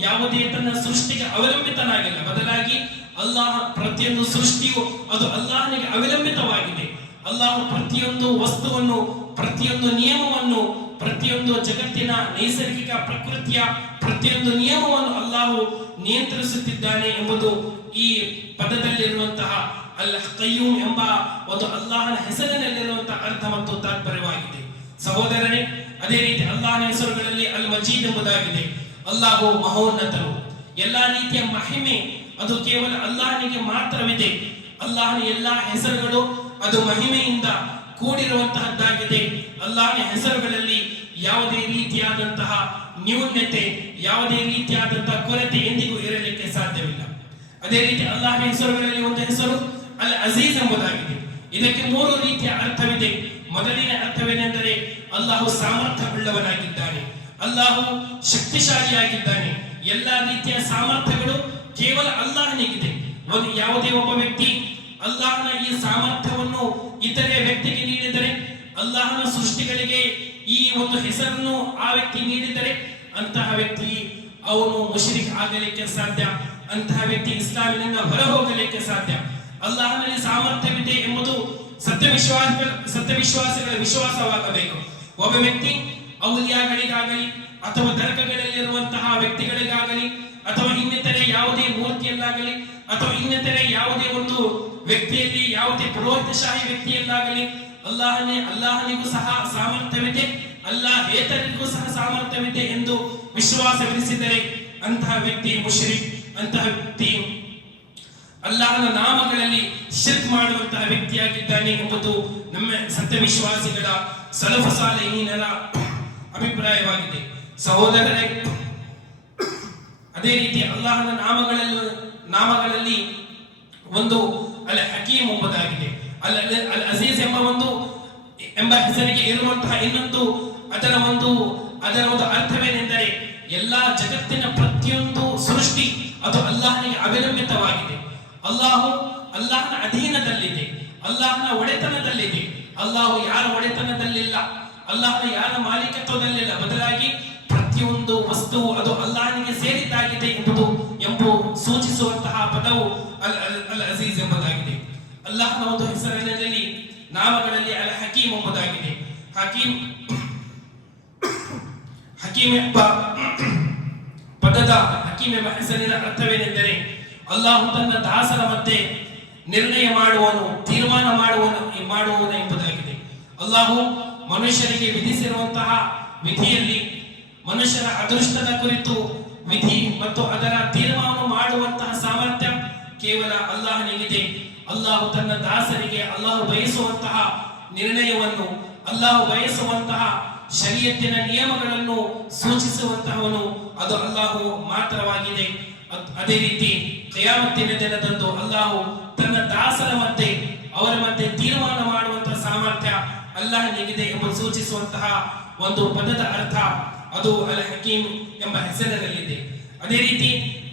ಯಾವುದೇ ತನ್ನ ಸೃಷ್ಟಿಗೆ ಅವಲಂಬಿತನಾಗಿಲ್ಲ, ಬದಲಾಗಿ ಅಲ್ಲಾಹ ಪ್ರತಿಯೊಂದು ಸೃಷ್ಟಿಯು ಅದು ಅಲ್ಲಾಹನಿಗೆ ಅವಲಂಬಿತವಾಗಿದೆ. ಅಲ್ಲಾಹು ಪ್ರತಿಯೊಂದು ವಸ್ತುವನ್ನು, ಪ್ರತಿಯೊಂದು ನಿಯಮವನ್ನು, ಪ್ರತಿಯೊಂದು ಜಗತ್ತಿನ ನೈಸರ್ಗಿಕ ಪ್ರಕೃತಿಯ ಪ್ರತಿಯೊಂದು ನಿಯಮವನ್ನು ಅಲ್ಲಾಹು ನಿಯಂತ್ರಿಸುತ್ತಿದ್ದಾನೆ ಎಂಬುದು ಈ ಪದದಲ್ಲಿರುವಂತಹ ಅಲ್ ಕಯ್ಯೂಮ್ ಎಂಬ ಒಂದು ಅಲ್ಲಾಹನ ಹೆಸರಿನಲ್ಲಿರುವಂತಹ ಅರ್ಥ ಮತ್ತು ತಾತ್ಪರ್ಯವಾಗಿದೆ. ಸಹೋದರನೇ, ಅದೇ ರೀತಿ ಅಲ್ಲಾಹನ ಹೆಸರುಗಳಲ್ಲಿ ಅಲ್ ಮಜೀದ್ ಎಂಬುದಾಗಿದೆ. ಅಲ್ಲಾಹು ಮಹೋನ್ನತನು. ಎಲ್ಲಾ ರೀತಿಯ ಮಹಿಮೆ ಅದು ಕೇವಲ ಅಲ್ಲಾಹನಿಗೆ ಮಾತ್ರವಿದೆ. ಅಲ್ಲಾಹನ ಎಲ್ಲಾ ಹೆಸರುಗಳು ಅದು ಮಹಿಮೆಯಿಂದ ಕೂಡಿರುವಂತಹದ್ದಾಗಿದೆ. ಅಲ್ಲಾಹನ ಹೆಸರುಗಳಲ್ಲಿ ಯಾವುದೇ ರೀತಿಯಾದಂತಹ ನ್ಯೂನ್ಯತೆ, ಯಾವುದೇ ರೀತಿಯಾದಂತಹ ಕೊರತೆ ಎಂದಿಗೂ ಇರಲಿಕ್ಕೆ ಸಾಧ್ಯವಿಲ್ಲ. ಅದೇ ರೀತಿ ಅಲ್ಲಾಹನ ಹೆಸರುಗಳಲ್ಲಿ ಒಂದು ಹೆಸರು ಅಲ್ ಅಜೀಜ್ ಎಂಬುದಾಗಿದೆ. ಇದಕ್ಕೆ 3 ರೀತಿಯ ಅರ್ಥವಿದೆ. ಮೊದಲಿನ ಅರ್ಥವೇನೆಂದರೆ ಅಲ್ಲಾಹು ಸಾಮರ್ಥ್ಯವುಳ್ಳವನಾಗಿದ್ದಾನೆ, ಅಲ್ಲಾಹು ಶಕ್ತಿಶಾಲಿಯಾಗಿದ್ದಾನೆ. ಎಲ್ಲಾ ರೀತಿಯ ಸಾಮರ್ಥ್ಯಗಳು ಕೇವಲ ಅಲ್ಲಾಹನಿಗಿದೆ. ಯಾವುದೇ ಒಬ್ಬ ವ್ಯಕ್ತಿ ಅಲ್ಲಾಹನ ಈ ಸಾಮರ್ಥ್ಯವನ್ನು ಇತರೆ ವ್ಯಕ್ತಿಗೆ ನೀಡಿದರೆ, ಅಲ್ಲಾಹನ ಸೃಷ್ಟಿಗಳಿಗೆ ಈ ಒಂದು ಹೆಸರನ್ನು ಆ ವ್ಯಕ್ತಿ ನೀಡಿದರೆ ಅಂತಹ ವ್ಯಕ್ತಿ ಅವನು ಮುಶ್ರಿಕ್ ಆಗಲಿಕ್ಕೆ ಸಾಧ್ಯ, ಅಂತಹ ವ್ಯಕ್ತಿ ಇಸ್ಲಾಮಿನಿಂದ ಹೊರ ಹೋಗಲಿಕ್ಕೆ ಸಾಧ್ಯ. ಅಲ್ಲಾಹನಲ್ಲಿ ಸಾಮರ್ಥ್ಯವಿದೆ ಎಂಬುದು ಸತ್ಯವಿಶ್ವಾಸಿಗಳ ವಿಶ್ವಾಸವಾಗಬೇಕು. ಒಬ್ಬ ವ್ಯಕ್ತಿ ಔಲಿಯಾಗಳಿಗಾಗಲಿ ಅಥವಾ ದರ್ಗಗಳಲ್ಲಿರುವಂತಹ ವ್ಯಕ್ತಿಗಳಿಗಾಗಲಿ ಅಥವಾ ಇನ್ನಿತರೆ ಯಾವುದೇ ಮೂರ್ತಿಯಲ್ಲಾಗಲಿ ಅಥವಾ ಇನ್ನಿತರೆ ಯಾವುದೇ ಒಂದು ವ್ಯಕ್ತಿಯಲ್ಲಿ, ಯಾವುದೇ ಪುರೋಹಿತಶಾಹಿ ವ್ಯಕ್ತಿಯಲ್ಲಾಗಲಿ ಅಲ್ಲಾಹನಿಗೂ ಸಹ ಸಾಮರ್ಥ್ಯವಿದೆ, ಅಲ್ಲಾಹೇತರಿಗೂ ಸಹ ಸಾಮರ್ಥ್ಯವಿದೆ ಎಂದು ವಿಶ್ವಾಸವಿರಿಸಿದರೆ ಅಂತಹ ವ್ಯಕ್ತಿ ಮುಶ್ರಿಕ್, ಅಂತಹ ವ್ಯಕ್ತಿ ಅಲ್ಲಾಹನ ನಾಮಗಳಲ್ಲಿ ಶಿರ್ಕ್ ಮಾಡುವಂತಹ ವ್ಯಕ್ತಿಯಾಗಿದ್ದಾನೆ ಎಂಬುದು ನಮ್ಮ ಸತ್ಯವಿಶ್ವಾಸಿಗಳ ಸಲಫ ಸಾಲಿಹೀನರ ಅಭಿಪ್ರಾಯವಾಗಿದೆ. ಸಹೋದರರೇ, ಅದೇ ರೀತಿ ಅಲ್ಲಾಹನ ನಾಮಗಳಲ್ಲಿ ಒಂದು ಅಲ್ ಹಕೀಮ್ ಎಂಬುದಾಗಿದೆ. ಅಲ್ ಅಜೀಜ್ ಎಂಬ ಹೆಸರಿಗೆ ಇರುವಂತಹ ಇನ್ನೊಂದು ಅದರ ಒಂದು ಅರ್ಥವೇನೆಂದರೆ ಎಲ್ಲಾ ಜಗತ್ತಿನ ಪ್ರತಿಯೊಂದು ಸೃಷ್ಟಿ ಅದು ಅಲ್ಲಾಹನಿಗೆ ಅವಲಂಬಿತವಾಗಿದೆ. ಅಲ್ಲಾಹನ ಅಧೀನದಲ್ಲಿದೆ, ಅಲ್ಲಾಹನ ಒಡೆತನದಲ್ಲಿದೆ. ಅಲ್ಲಾಹು ಯಾರ ಒಡೆತನದಲ್ಲಿಲ್ಲ, ಅಲ್ಲಾಹನ ಯಾರ ಮಾಲೀಕತ್ವದಲ್ಲಿಲ್ಲ, ಬದಲಾಗಿ ಪ್ರತಿಯೊಂದು ವಸ್ತು ಅದು ಅಲ್ಲಾಹನಿಗೆ ಸೇರಿದ್ದಾಗಿದೆ ಎಂಬ ಸೂಚಿಸುವಂತಹ ಪದವು ಅಲ್ ಅಜೀಜ್ ಎಂಬುದಾಗಿದೆ. ಅಲ್ಲಾಹನ ಒಂದು ಹೆಸರಿನಲ್ಲಿ ನಾಮಗಳಲ್ಲಿ ಅಲ್ ಹಕೀಮ್ ಎಂಬುದಾಗಿದೆ. ಹಕೀಮ್ ಎಂಬ ಪದದ ಹಕೀಮ್ ಎಂಬ ಹೆಸರಿನ ಅರ್ಥವೇನೆಂದರೆ ಅಲ್ಲಾಹು ತನ್ನ ದಾಸರ ಮಧ್ಯೆ ನಿರ್ಣಯ ಮಾಡುವನು, ತೀರ್ಮಾನ ಮಾಡುವನು ಎಂಬುದಾಗಿದೆ. ಅಲ್ಲಾಹು ಮನುಷ್ಯರಿಗೆ ವಿಧಿಸಿರುವಂತಹ ವಿಧಿಯಲ್ಲಿ ಮನುಷ್ಯರ ಅದೃಷ್ಟದ ಕುರಿತು ವಿಧಿ ಮತ್ತು ಅದರ ತೀರ್ಮಾನ ಮಾಡುವಂತಹ ಸಾಮರ್ಥ್ಯ ಕೇವಲ ಅಲ್ಲಾಹನಿಗಿದೆ. ಅಲ್ಲಾಹು ತನ್ನ ದಾಸರಿಗೆ ಅಲ್ಲಾಹು ಬಯಸುವಂತಹ ನಿರ್ಣಯವನ್ನು, ಅಲ್ಲಾಹು ಬಯಸುವಂತಹ ಶರೀಯತ್ತಿನ ನಿಯಮಗಳನ್ನು ಸೂಚಿಸುವಂತಹವನು ಅದು ಅಲ್ಲಾಹು ಮಾತ್ರವಾಗಿದೆ. ಅದೇ ರೀತಿ ಕಿಯಾಮತ್ತಿನ ದಿನದಂದು ಅಲ್ಲಾಹು ತನ್ನ ದಾಸರ ಅವರ ಮಧ್ಯೆ ತೀರ್ಮಾನ ಮಾಡುವಂತಹ ಸಾಮರ್ಥ್ಯ ಅಲ್ಲಾಹನಿಗಿದೆ ಎಂಬುದು ಸೂಚಿಸುವಂತಹ ಒಂದು ಪದದ ಅರ್ಥ ಅದು ಅಲ್ ಹಕೀಮ್ ಎಂಬ ಹೆಸರಿನಲ್ಲಿದೆ. ಅದೇ ರೀತಿ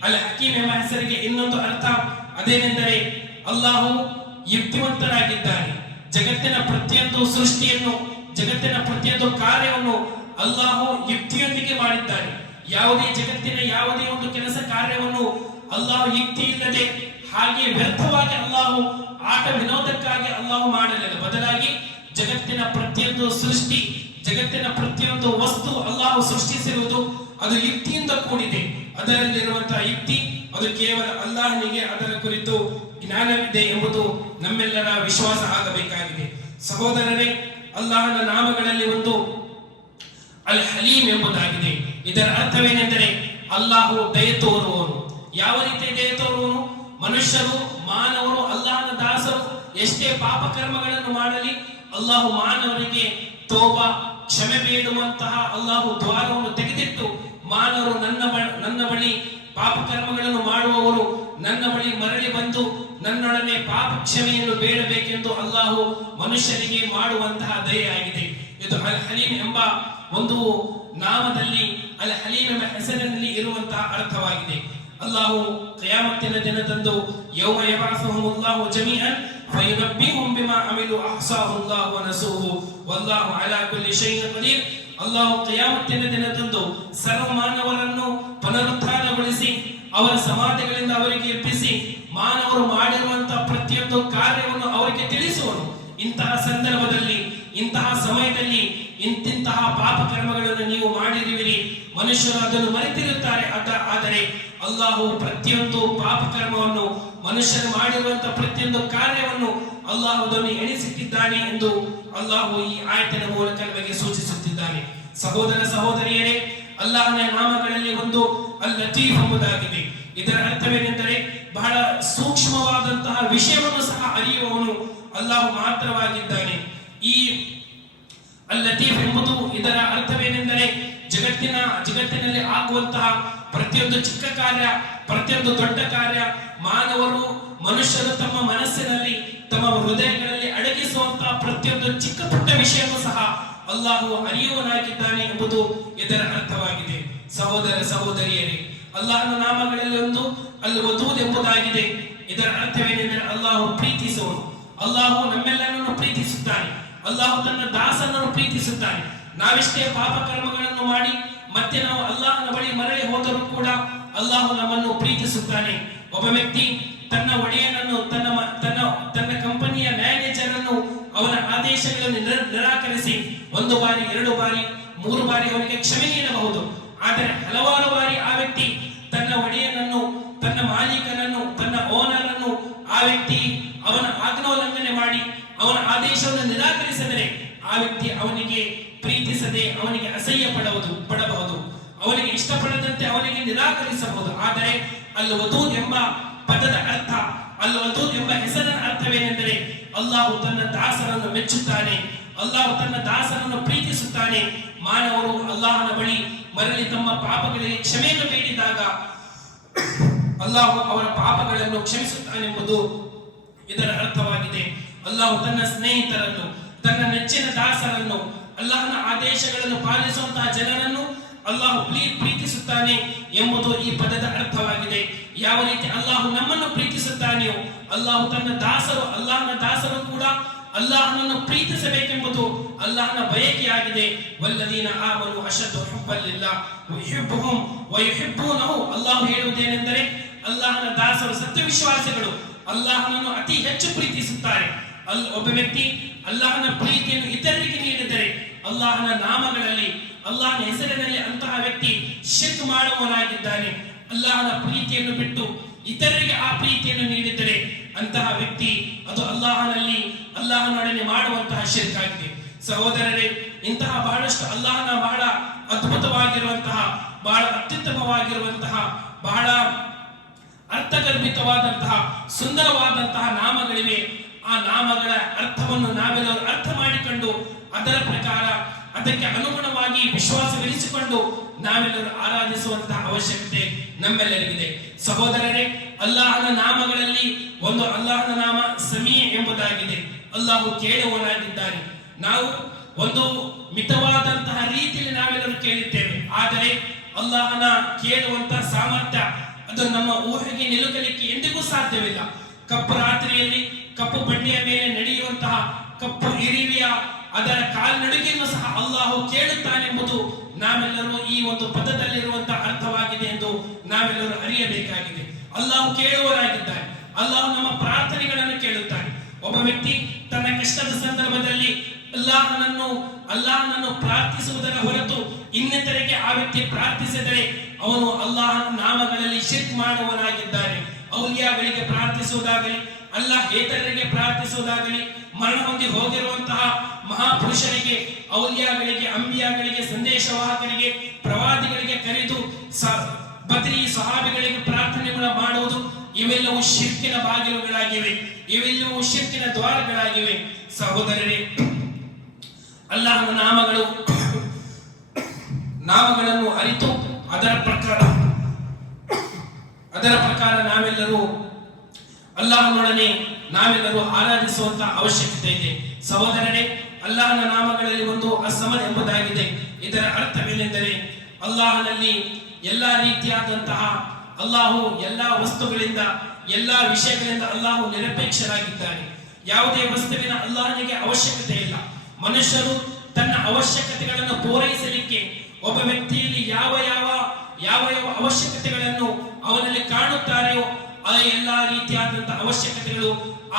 ಅಲ್ ಹಕೀಮ್ ಎಂಬ ಹೆಸರಿಗೆ ಇನ್ನೊಂದು ಅರ್ಥ ಅದೇನೆಂದರೆ ಅಲ್ಲಾಹು ಯುಕ್ತಿವಂತನಾಗಿದ್ದಾನೆ. ಜಗತ್ತಿನ ಪ್ರತಿಯೊಂದು ಸೃಷ್ಟಿಯನ್ನು, ಜಗತ್ತಿನ ಪ್ರತಿಯೊಂದು ಕಾರ್ಯವನ್ನು ಅಲ್ಲಾಹು ಯುಕ್ತಿಯೊಂದಿಗೆ ಮಾಡಿದ್ದಾನೆ. ಯಾವುದೇ ಜಗತ್ತಿನ ಯಾವುದೇ ಒಂದು ಕೆಲಸ ಕಾರ್ಯವನ್ನು ಅಲ್ಲಾಹು ಯುಕ್ತಿ ಇಲ್ಲದೆ ಹಾಗೆ ವ್ಯರ್ಥವಾಗಿ ಅಲ್ಲಾಹು ಆಟ ವಿನೋದಕ್ಕಾಗಿ ಅಲ್ಲಾಹು ಮಾಡಲಿಲ್ಲ. ಬದಲಾಗಿ ಜಗತ್ತಿನ ಪ್ರತಿಯೊಂದು ಸೃಷ್ಟಿ, ಜಗತ್ತಿನ ಪ್ರತಿಯೊಂದು ವಸ್ತು ಅಲ್ಲಾಹು ಸೃಷ್ಟಿಸಿರುವುದು ಅದು ಯುಕ್ತಿಯಿಂದ ಕೂಡಿದೆ. ಅದರಲ್ಲಿರುವಂತಹ ಯುಕ್ತಿ ಅದು ಕೇವಲ ಅಲ್ಲಾಹನಿಗೆ ಅದರ ಕುರಿತು ಜ್ಞಾನವಿದೆ ಎಂಬುದು ನಮ್ಮೆಲ್ಲರ ವಿಶ್ವಾಸ ಆಗಬೇಕಾಗಿದೆ. ಸಹೋದರರೇ, ಅಲ್ಲಾಹನ ನಾಮಗಳಲ್ಲಿ ಒಂದು ಅಲ್ ಹಲೀಮ್ ಎಂಬುದಾಗಿದೆ. ಇದರ ಅರ್ಥವೇನೆಂದರೆ ಅಲ್ಲಾಹು ದಯೆ ತೋರುವವನು. ಯಾವ ರೀತಿ ದಯೆ ತೋರುವನು? ಮನುಷ್ಯರು, ಮಾನವರು, ಅಲ್ಲಾಹನ ದಾಸರು ಎಷ್ಟೇ ಪಾಪ ಕರ್ಮಗಳನ್ನು ಮಾಡಲಿ ಅಲ್ಲಾಹು ಮಾನವರಿಗೆ ತೌಬಾ, ಕ್ಷಮೆ ಬೇಡುವಂತಹ ಅಲ್ಲಾಹು ದ್ವಾರವನ್ನು ತೆಗೆದಿಟ್ಟು ಮಾನವರು ನನ್ನ ಬಳಿ ಪಾಪ ಕರ್ಮಗಳನ್ನು ಮಾಡುವವರು ನನ್ನ ಬಳಿ ಮರಳಿ ಬಂದು ನನ್ನೊಡನೆ ಪಾಪ ಕ್ಷಮೆಯನ್ನು ಬೇಡಬೇಕೆಂದು ಅಲ್ಲಾಹು ಮನುಷ್ಯರಿಗೆ ಮಾಡುವಂತಹ ದಯೆಯಾಗಿದೆ. ಇದು ಅಲ್ ಹಲೀಮ್ ಎಂಬ ಒಂದು ನಾಮದಲ್ಲಿ, ಅಲ್ ಹಲೀಮ್ ಎಂಬ ಹೆಸರಿನಲ್ಲಿ ಇರುವಂತಹ ಅರ್ಥವಾಗಿದೆ. ಅಲ್ಲಾಹು ಕಿಯಾಮತ್ತಿನ ದಿನದಂದು ಯೌಮ ಯಬಅಸುಹುಮುಲ್ಲಾಹು ಜಮೀಅನ್ ಫಯುನಬ್ಬಿಹುಂ ಬಿಮಾ ಅಮಿಲು ಅಹ್ಸಾಹುಲ್ಲಾಹು ವನಸೂಹು ವಲ್ಲಾಹು ಅಲಾ ಕುಲ್ಲಿ ಶೈಇನ್ ಕದೀರ್. ಅಲ್ಲಾಹು ಕಿಯಾಮತ್ತಿನ ದಿನದಂದು ಸರ್ವ ಮಾನವರನ್ನು ಪುನರುತ್ಥಾನಗೊಳಿಸಿ ಅವರ ಸಮಾಧಿಗಳಿಂದ ಅವರಿಗೆ ಎಬ್ಬಿಸಿ ಮಾನವರು ಮಾಡಿರುವಂತಹ ಪ್ರತಿಯೊಂದು ಕಾರ್ಯವನ್ನು ಅವರಿಗೆ ತಿಳಿಸುವನು. ಇಂತಹ ಸಂದರ್ಭದಲ್ಲಿ, ಇಂತಹ ಸಮಯದಲ್ಲಿ ಇಂತಿಂತಹ ಪಾಪ ಕರ್ಮಗಳನ್ನು ನೀವು ಮಾಡಿರುವಿರಿ, ಮನುಷ್ಯರು ಅದನ್ನು ಮರೆತಿರುತ್ತಾರೆ. ಆದರೆ ಅಲ್ಲಾಹು ಪ್ರತಿಯೊಂದು ಪಾಪ ಕರ್ಮವನ್ನು, ಮನುಷ್ಯರು ಮಾಡಿರುವಂತಹ ಪ್ರತಿಯೊಂದು ಕಾರ್ಯವನ್ನು ಅಲ್ಲಾಹು ಅದನ್ನು ಎಣಿಸಿಟ್ಟಿದ್ದಾನೆ ಎಂದು ಅಲ್ಲಾಹು ಈ ಆಯತಿನ ಮೂಲಕ ನಮಗೆ ಸೂಚಿಸುತ್ತಿದ್ದಾನೆ. ಸಹೋದರ ಸಹೋದರಿಯರೇ, ಅಲ್ಲಾಹನ ನಾಮಗಳಲ್ಲಿ ಒಂದು ಅಲ್ ಲತೀಫ್ ಎಂಬುದಾಗಿದೆ. ಇದರ ಅರ್ಥವೇನೆಂದರೆ ಬಹಳ ಸೂಕ್ಷ್ಮವಾದಂತಹ ವಿಷಯವನ್ನು ಸಹ ಅರಿಯುವವನು ಅಲ್ಲಾಹು ಮಾತ್ರವಾಗಿದ್ದಾನೆ. ಈ ಅಲ್ ಲತೀಫ್ ಎಂಬುದು ಇದರ ಅರ್ಥವೇನೆಂದರೆ ಜಗತ್ತಿನಲ್ಲಿ ಆಗುವಂತಹ ಪ್ರತಿಯೊಂದು ಚಿಕ್ಕ ಕಾರ್ಯ, ಪ್ರತಿಯೊಂದು ದೊಡ್ಡ ಕಾರ್ಯ, ಮನುಷ್ಯರು ತಮ್ಮ ಮನಸ್ಸಿನಲ್ಲಿ, ತಮ್ಮ ಹೃದಯಗಳಲ್ಲಿ ಅಡಗಿಸುವಂತಹ ಪ್ರತಿಯೊಂದು ಚಿಕ್ಕ ಪುಟ್ಟ ವಿಷಯವೂ ಸಹ ಅಲ್ಲಾಹು ಅರಿಯುವನಾಗಿದ್ದಾನೆ ಎಂಬುದು ಇದರ ಅರ್ಥವಾಗಿದೆ. ಸಹೋದರ ಸಹೋದರಿಯರೇ, ಅಲ್ಲಾಹನ ನಾಮಗಳಲ್ಲಿ ಒಂದು ಅಲ್ ವದೂದ್ ಎಂಬುದಾಗಿದೆ. ಇದರ ಅರ್ಥವೇನೆಂದರೆ ಅಲ್ಲಾಹು ಪ್ರೀತಿಸುವನು. ಅಲ್ಲಾಹು ನಮ್ಮೆಲ್ಲರನ್ನು ಪ್ರೀತಿಸುತ್ತಾನೆ. ಅಲ್ಲಾಹು ತನ್ನ ದಾಸನನ್ನು ಪ್ರೀತಿಸುತ್ತಾನೆ. ನಾವೆಷ್ಟೇ ಪಾಪ ಕರ್ಮಗಳನ್ನು ಮಾಡಿ ಮತ್ತೆ ನಾವು ಅಲ್ಲಾಹನ ಬಳಿ ಮರಳಿ ಹೋದರೂ ಕೂಡ ಅಲ್ಲಾಹು ನಮ್ಮನ್ನು ಪ್ರೀತಿಸುತ್ತಾನೆ. ಒಬ್ಬ ವ್ಯಕ್ತಿ ತನ್ನ ಒಡೆಯನನ್ನು, ತನ್ನ ಕಂಪನಿಯ ಮ್ಯಾನೇಜರ್ ಅನ್ನು ಅವನ ಆದೇಶಗಳನ್ನು ನಿರಾಕರಿಸಿ 1 ಬಾರಿ, 2 ಬಾರಿ, 3 ಬಾರಿ ಅವನಿಗೆ ಕ್ಷಮೆ ನೀಡಬಹುದು. ಆದರೆ ಹಲವಾರು ಬಾರಿ ಆ ವ್ಯಕ್ತಿ ತನ್ನ ಒಡೆಯನನ್ನು, ತನ್ನ ಮಾಲೀಕನನ್ನು, ತನ್ನ ಓನರ್ ಅನ್ನು ಆ ವ್ಯಕ್ತಿ ಅವನ ಆಜ್ಞೋಲ್ಲಂಘನೆ ಮಾಡಿ ಅವನ ಆದೇಶವನ್ನು ನಿರಾಕರಿಸಿದರೆ ಆ ವ್ಯಕ್ತಿ ಅವನಿಗೆ ಪ್ರೀತಿಸದೆ ಅವನಿಗೆ ಅಸಹ್ಯ ಪಡಬಹುದು, ಅವನಿಗೆ ಇಷ್ಟಪಡದಂತೆ ಅವನಿಗೆ ನಿರಾಕರಿಸಬಹುದು. ಆದರೆ ಅಲ್ ವದೂದ್ ಎಂಬ ಪದದ ಅರ್ಥ, ಅಲ್ ವದೂದ್ ಎಂಬ ಹೆಸರಿನ ಅರ್ಥವೇನೆಂದರೆ ಅಲ್ಲಾಹು ತನ್ನ ದಾಸರನ್ನು ಮೆಚ್ಚುತ್ತಾನೆ, ಅಲ್ಲಾಹು ತನ್ನ ದಾಸರನ್ನು ಪ್ರೀತಿಸುತ್ತಾನೆ. ಮಾನವರು ಅಲ್ಲಾಹನ ಬಳಿ ಮರಳಿ ತಮ್ಮ ಪಾಪಗಳಿಗೆ ಕ್ಷಮೆಯನ್ನು ಬೇಡಿದಾಗ ಅಲ್ಲಾಹು ಅವರ ಪಾಪಗಳನ್ನು ಕ್ಷಮಿಸುತ್ತಾನೆಂಬುದು ಇದರ ಅರ್ಥವಾಗಿದೆ. ಅಲ್ಲಾಹು ತನ್ನ ಸ್ನೇಹಿತರನ್ನು, ತನ್ನ ನೆಚ್ಚಿನ ದಾಸರನ್ನು, ಅಲ್ಲಾಹನ ಆದೇಶಗಳನ್ನು ಪಾಲಿಸುವಂತಹ ಜನರನ್ನು ಅಲ್ಲಾಹು ಪ್ರೀತಿಸುತ್ತಾನೆ ಎಂಬುದು ಈ ಪದದ ಅರ್ಥವಾಗಿದೆ. ಯಾವ ರೀತಿ ಅಲ್ಲಾಹು ನಮ್ಮನ್ನು ಪ್ರೀತಿಸುತ್ತಾನೆಯೋ ಅಲ್ಲಾಹು ತನ್ನ ದಾಸರು, ಅಲ್ಲಾಹನ ದಾಸರು ಕೂಡ ಅಲ್ಲಾಹನನ್ನು ಪ್ರೀತಿಸಬೇಕೆಂಬುದು ಅಲ್ಲಾಹನ ಬಯಕೆಯಾಗಿದೆ. ವಲ್ಲದೀನ ಆಮನು ಅಶದ್ದು ಹುಬ್ಬನ್ ಲಿಲ್ಲಾಹ್ ಯುಹಿಬ್ಬುಹುಂ ವ ಯುಹಿಬ್ಬೂನಹು. ಅಲ್ಲಾಹು ಹೇಳುವುದೇನೆಂದರೆ ಅಲ್ಲಾಹನ ದಾಸರು, ಸತ್ಯವಿಶ್ವಾಸಿಗಳು ಅಲ್ಲಾಹನನ್ನು ಅತಿ ಹೆಚ್ಚು ಪ್ರೀತಿಸುತ್ತಾರೆ. ಒಬ್ಬ ವ್ಯಕ್ತಿ ಅಲ್ಲಾಹನ ಪ್ರೀತಿಯನ್ನು ಇತರರಿಗೆ ನೀಡಿದರೆ ಅಲ್ಲಾಹನ ನಾಮಗಳಲ್ಲಿ, ಅಲ್ಲಾಹನ ಹೆಸರಿನಲ್ಲಿ ಅಂತಹ ವ್ಯಕ್ತಿ ಶಿರ್ಕ್ ಮಾಡುವವನಾಗಿದ್ದಾನೆ. ಅಲ್ಲಾಹನ ಪ್ರೀತಿಯನ್ನು ಬಿಟ್ಟು ಇತರರಿಗೆ ಆ ಪ್ರೀತಿಯನ್ನು ನೀಡಿದರೆ ಅಂತಹ ವ್ಯಕ್ತಿ ಅದು ಅಲ್ಲಾಹನೊಡನೆ ಮಾಡುವಂತಹ ಶಿರ್ಕ್ ಆಗಿದೆ. ಸಹೋದರರೇ, ಇಂತಹ ಬಹಳಷ್ಟು ಅಲ್ಲಾಹನ ಬಹಳ ಅದ್ಭುತವಾಗಿರುವಂತಹ, ಬಹಳ ಅತ್ಯುತ್ತಮವಾಗಿರುವಂತಹ, ಬಹಳ ಅರ್ಥಗರ್ಭಿತವಾದಂತಹ, ಸುಂದರವಾದಂತಹ ನಾಮಗಳಿವೆ. ಆ ನಾಮಗಳ ಅರ್ಥವನ್ನು ನಾವೆಲ್ಲರೂ ಅರ್ಥ ಮಾಡಿಕೊಂಡು ಅದರ ಪ್ರಕಾರ ಅದಕ್ಕೆ ಅನುಗುಣವಾಗಿ ವಿಶ್ವಾಸವಿರಿಸಿಕೊಂಡು ನಾವೆಲ್ಲರೂ ಆರಾಧಿಸುವಂತಹ ಅವಶ್ಯಕತೆ ನಮ್ಮೆಲ್ಲರಿಗಿದೆ. ಸಹೋದರರೇ, ಅಲ್ಲಾಹನ ನಾಮಗಳಲ್ಲಿ ಒಂದು ಅಲ್ಲಾಹನ ನಾಮ ಸಮೀ ಎಂಬುದಾಗಿದೆ. ಅಲ್ಲಾಹು ಕೇಳುವವನಾಗಿದ್ದಾನೆ. ನಾವು ಒಂದು ಮಿತವಾದಂತಹ ರೀತಿಯಲ್ಲಿ ನಾವೆಲ್ಲರೂ ಕೇಳುತ್ತೇವೆ, ಆದರೆ ಅಲ್ಲಾಹನ ಕೇಳುವಂತಹ ಸಾಮರ್ಥ್ಯ ಅದು ನಮ್ಮ ಊಹೆಗೆ ನಿಲುಕಲಿಕ್ಕೆ ಎಂದಿಗೂ ಸಾಧ್ಯವಿಲ್ಲ. ಕಪ್ಪು ರಾತ್ರಿಯಲ್ಲಿ ಕಪ್ಪು ಬಂಡೆಯ ಮೇಲೆ ನಡೆಯುವಂತಹ ಕಪ್ಪು ಇರಿವಿಯ ಅದರ ಕಾಲ್ನಡಿಗೆಯನ್ನು ಸಹ ಅಲ್ಲಾಹು ಕೇಳುತ್ತಾನೆಂಬುದು ನಾವೆಲ್ಲರೂ ಈ ಒಂದು ಪದದಲ್ಲಿರುವಂತಹ ಅರ್ಥವಾಗಿದೆ ಎಂದು ನಾವೆಲ್ಲರೂ ಅರಿಯಬೇಕಾಗಿದೆ. ಅಲ್ಲಾಹು ಕೇಳುವವರಾಗಿದ್ದಾನೆ. ಅಲ್ಲಾಹು ನಮ್ಮ ಪ್ರಾರ್ಥನೆಗಳನ್ನು ಕೇಳುತ್ತಾನೆ. ಒಬ್ಬ ವ್ಯಕ್ತಿ ತನ್ನ ಕಷ್ಟದ ಸಂದರ್ಭದಲ್ಲಿ ಅಲ್ಲಾಹನನ್ನು ಪ್ರಾರ್ಥಿಸುವುದರ ಹೊರತು ಇನ್ನಿತರಿಗೆ ಆ ವ್ಯಕ್ತಿ ಪ್ರಾರ್ಥಿಸಿದರೆ ಅವನು ಅಲ್ಲಾಹನ ನಾಮಗಳಲ್ಲಿ ಶಿರ್ಕ್ ಮಾಡುವವನಾಗಿದ್ದಾನೆ. ಔಲಿಯಾಗಳಿಗೆ ಪ್ರಾರ್ಥಿಸುವುದಾಗಲಿ, ಅಲ್ಲಾಹೇತರರಿಗೆ ಪ್ರಾರ್ಥಿಸುವುದಾಗಲಿ, ಮರಣ ಹೊಂದಿ ಹೋಗಿರುವಂತಹ ಮಹಾಪುರುಷರಿಗೆ, ಔಲಿಯಾಗಳಿಗೆ, ಅಂಬಿಯಾಗಳಿಗೆ, ಸಂದೇಶವಾಹಕರಿಗೆ, ಪ್ರವಾದಿಗಳಿಗೆ ಕರೆದು ಬದ್ರಿ ಸಹಾಬಿಗಳಿಗೆ ಪ್ರಾರ್ಥನೆಗಳ ಮಾಡುವುದು ಇವೆಲ್ಲವೂ ಶಿರ್ಕಿನ ಬಾಗಿಲುಗಳಾಗಿವೆ, ಇವೆಲ್ಲವೂ ಶಿರ್ಕಿನ ದ್ವಾರಗಳಾಗಿವೆ. ಸಹೋದರರೇ, ಅಲ್ಲಾಹನ ನಾಮಗಳನ್ನು ಅರಿತು ಅದರ ಪ್ರಕಾರ ನಾವೆಲ್ಲರೂ ಅಲ್ಲಾಹನೊಡನೆ ಆರಾಧಿಸುವಂತಹ ಅವಶ್ಯಕತೆ ಇದೆ. ಸಹೋದರರೇ, ಅಲ್ಲಾಹನ ನಾಮಗಳಲ್ಲಿ ಒಂದು ಅಸ್ಸಮದ್ ಎಂಬುದಾಗಿದೆ. ಇದರ ಅರ್ಥವೇನೆಂದರೆ ಅಲ್ಲಾಹನಲ್ಲಿ ಎಲ್ಲಾ ರೀತಿಯಾದಂತಹ, ಅಲ್ಲಾಹು ಎಲ್ಲಾ ವಸ್ತುಗಳಿಂದ, ಎಲ್ಲಾ ವಿಷಯಗಳಿಂದ ಅಲ್ಲಾಹು ನಿರಪೇಕ್ಷರಾಗಿದ್ದಾನೆ. ಯಾವುದೇ ವಸ್ತುವಿನ ಅಲ್ಲಾಹನಿಗೆ ಅವಶ್ಯಕತೆ ಇಲ್ಲ. ಮನುಷ್ಯರು ತನ್ನ ಅವಶ್ಯಕತೆಗಳನ್ನು ಪೂರೈಸಲಿಕ್ಕೆ ಒಬ್ಬ ವ್ಯಕ್ತಿಯಲ್ಲಿ ಯಾವ ಅವಶ್ಯಕತೆಗಳನ್ನು ಅವನಲ್ಲಿ ಕಾಣುತ್ತಾರೆಯೋ ಆ ಎಲ್ಲಾ ರೀತಿಯಾದಂತಹ ಅವಶ್ಯಕತೆಗಳು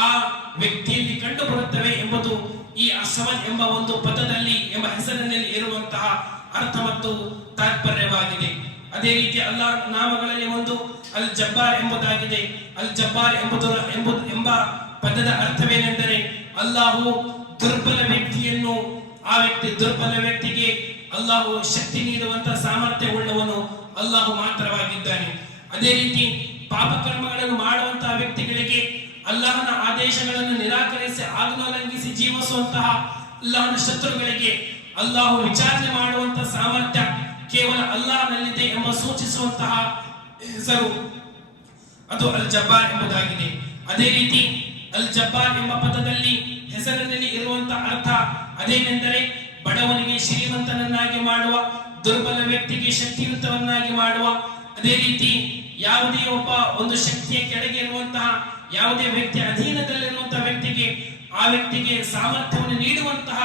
ಆ ವ್ಯಕ್ತಿಯಲ್ಲಿ ಕಂಡು ಬರುತ್ತವೆ ಎಂಬುದು ಈ ಅಸ್ಸಮದ್ ಎಂಬ ಒಂದು ಪದದಲ್ಲಿ, ಎಂಬ ಹೆಸರಿನಲ್ಲಿ ಇರುವಂತಹ ಅರ್ಥ ಮತ್ತು ತಾತ್ಪರ್ಯವಾಗಿದೆ. ಅದೇ ರೀತಿ ಅಲ್ಲಾಹ್ ನಾಮಗಳಲ್ಲಿ ಒಂದು ಅಲ್ ಜಬ್ಬಾರ್ ಎಂಬುದಾಗಿದೆ. ಅಲ್ ಜಬ್ಬಾರ್ ಎಂಬ ಪದದ ಅರ್ಥವೇನೆಂದರೆ ಅಲ್ಲಾಹು ದುರ್ಬಲ ವ್ಯಕ್ತಿಯನ್ನು, ದುರ್ಬಲ ವ್ಯಕ್ತಿಗೆ ಅಲ್ಲಾಹು ಶಕ್ತಿ ನೀಡುವಂತಹ ಸಾಮರ್ಥ್ಯ ಉಳ್ಳವನು ಅಲ್ಲಾಹು ಮಾತ್ರವಾಗಿದ್ದಾನೆ. ಅದೇ ರೀತಿ ಪಾಪಕರ್ಮಗಳನ್ನು ಮಾಡುವಂತಹ ವ್ಯಕ್ತಿಗಳಿಗೆ, ಅಲ್ಲಾಹನ ಆದೇಶಗಳನ್ನು ನಿರಾಕರಿಸಿ ಆಜ್ಞೋಲ್ಲಂಘಿಸಿ ಜೀವಿಸುವಂತಹ ಅಲ್ಲಾಹನ ಶತ್ರುಗಳಿಗೆ ಅಲ್ಲಾಹು ವಿಚಾರಣೆ ಮಾಡುವಂತಹ ಸಾಮರ್ಥ್ಯ ಕೇವಲ ಅಲ್ಲಾಹನಲ್ಲಿದೆ ಎಂಬ ಸೂಚಿಸುವಂತಹ ಹೆಸರು ಅದು ಅಲ್ ಜಬ್ಬಾರ್ ಎಂಬುದಾಗಿದೆ. ಅದೇ ರೀತಿ ಅಲ್ ಜಬ್ಬಾರ್ ಎಂಬ ಪದದಲ್ಲಿ ಹೆಸರಿನಲ್ಲಿ ಇರುವಂತಹ ಅರ್ಥ ಅದೇನೆಂದರೆ ಬಡವನಿಗೆ ಶ್ರೀಮಂತನನ್ನಾಗಿ ಮಾಡುವ, ದುರ್ಬಲ ವ್ಯಕ್ತಿಗೆ ಶಕ್ತಿಯುತವನ್ನಾಗಿ ಮಾಡುವ. ಅದೇ ರೀತಿ ಯಾವುದೇ ಒಬ್ಬ ಒಂದು ಶಕ್ತಿಯ ಕೆಳಗೆ ಇರುವಂತಹ, ಯಾವುದೇ ವ್ಯಕ್ತಿ ಅಧೀನದಲ್ಲಿರುವಂತಹ ವ್ಯಕ್ತಿಗೆ, ಆ ವ್ಯಕ್ತಿಗೆ ಸಾಮರ್ಥ್ಯವನ್ನು ನೀಡುವಂತಹ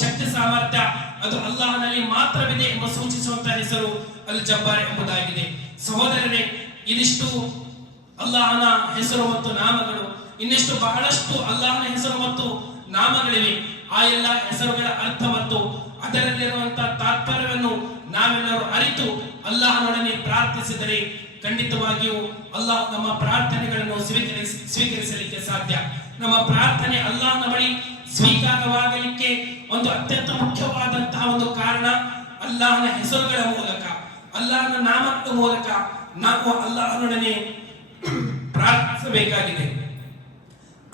ಶಕ್ತಿ ಸಾಮರ್ಥ್ಯ ಅದು ಅಲ್ಲಾಹನಲ್ಲಿ ಮಾತ್ರವಿದೆ ಎಂಬ ಸೂಚಿಸುವಂತಹ ಹೆಸರು ಅಲ್ ಜಬ್ಬಾರ್ ಎಂಬುದಾಗಿದೆ. ಸಹೋದರರೇ, ಇದಿಷ್ಟು ಅಲ್ಲಾಹನ ಹೆಸರು ಮತ್ತು ನಾಮಗಳು. ಇನ್ನಿಷ್ಟು ಬಹಳಷ್ಟು ಅಲ್ಲಾಹನ ಹೆಸರು ಮತ್ತು ನಾಮಗಳಿವೆ. ಆ ಎಲ್ಲ ಹೆಸರುಗಳ ಅರ್ಥ ಮತ್ತು ಅದರಲ್ಲಿರುವಂತಹ ತಾತ್ಪರ್ಯವನ್ನು ನಾವೆಲ್ಲರೂ ಅರಿತು ಅಲ್ಲಾಹನೊಡನೆ ಪ್ರಾರ್ಥಿಸಿದರೆ ಖಂಡಿತವಾಗಿಯೂ ಅಲ್ಲಾಹ್ ನಮ್ಮ ಪ್ರಾರ್ಥನೆಗಳನ್ನು ಸ್ವೀಕರಿಸಲಿಕ್ಕೆ ಸಾಧ್ಯ. ನಮ್ಮ ಪ್ರಾರ್ಥನೆ ಅಲ್ಲಾಹನ ಬಳಿ ಸ್ವೀಕಾರವಾಗಲಿಕ್ಕೆ ಒಂದು ಅತ್ಯಂತ ಮುಖ್ಯವಾದಂತಹ ಒಂದು ಕಾರಣ ಅಲ್ಲಾಹನ ಹೆಸರುಗಳ ಮೂಲಕ, ಅಲ್ಲಾಹನ ನಾಮದ ಮೂಲಕ ನಾವು ಅಲ್ಲಾಹನೊಡನೆ ಪ್ರಾರ್ಥಿಸಬೇಕಾಗಿದೆ.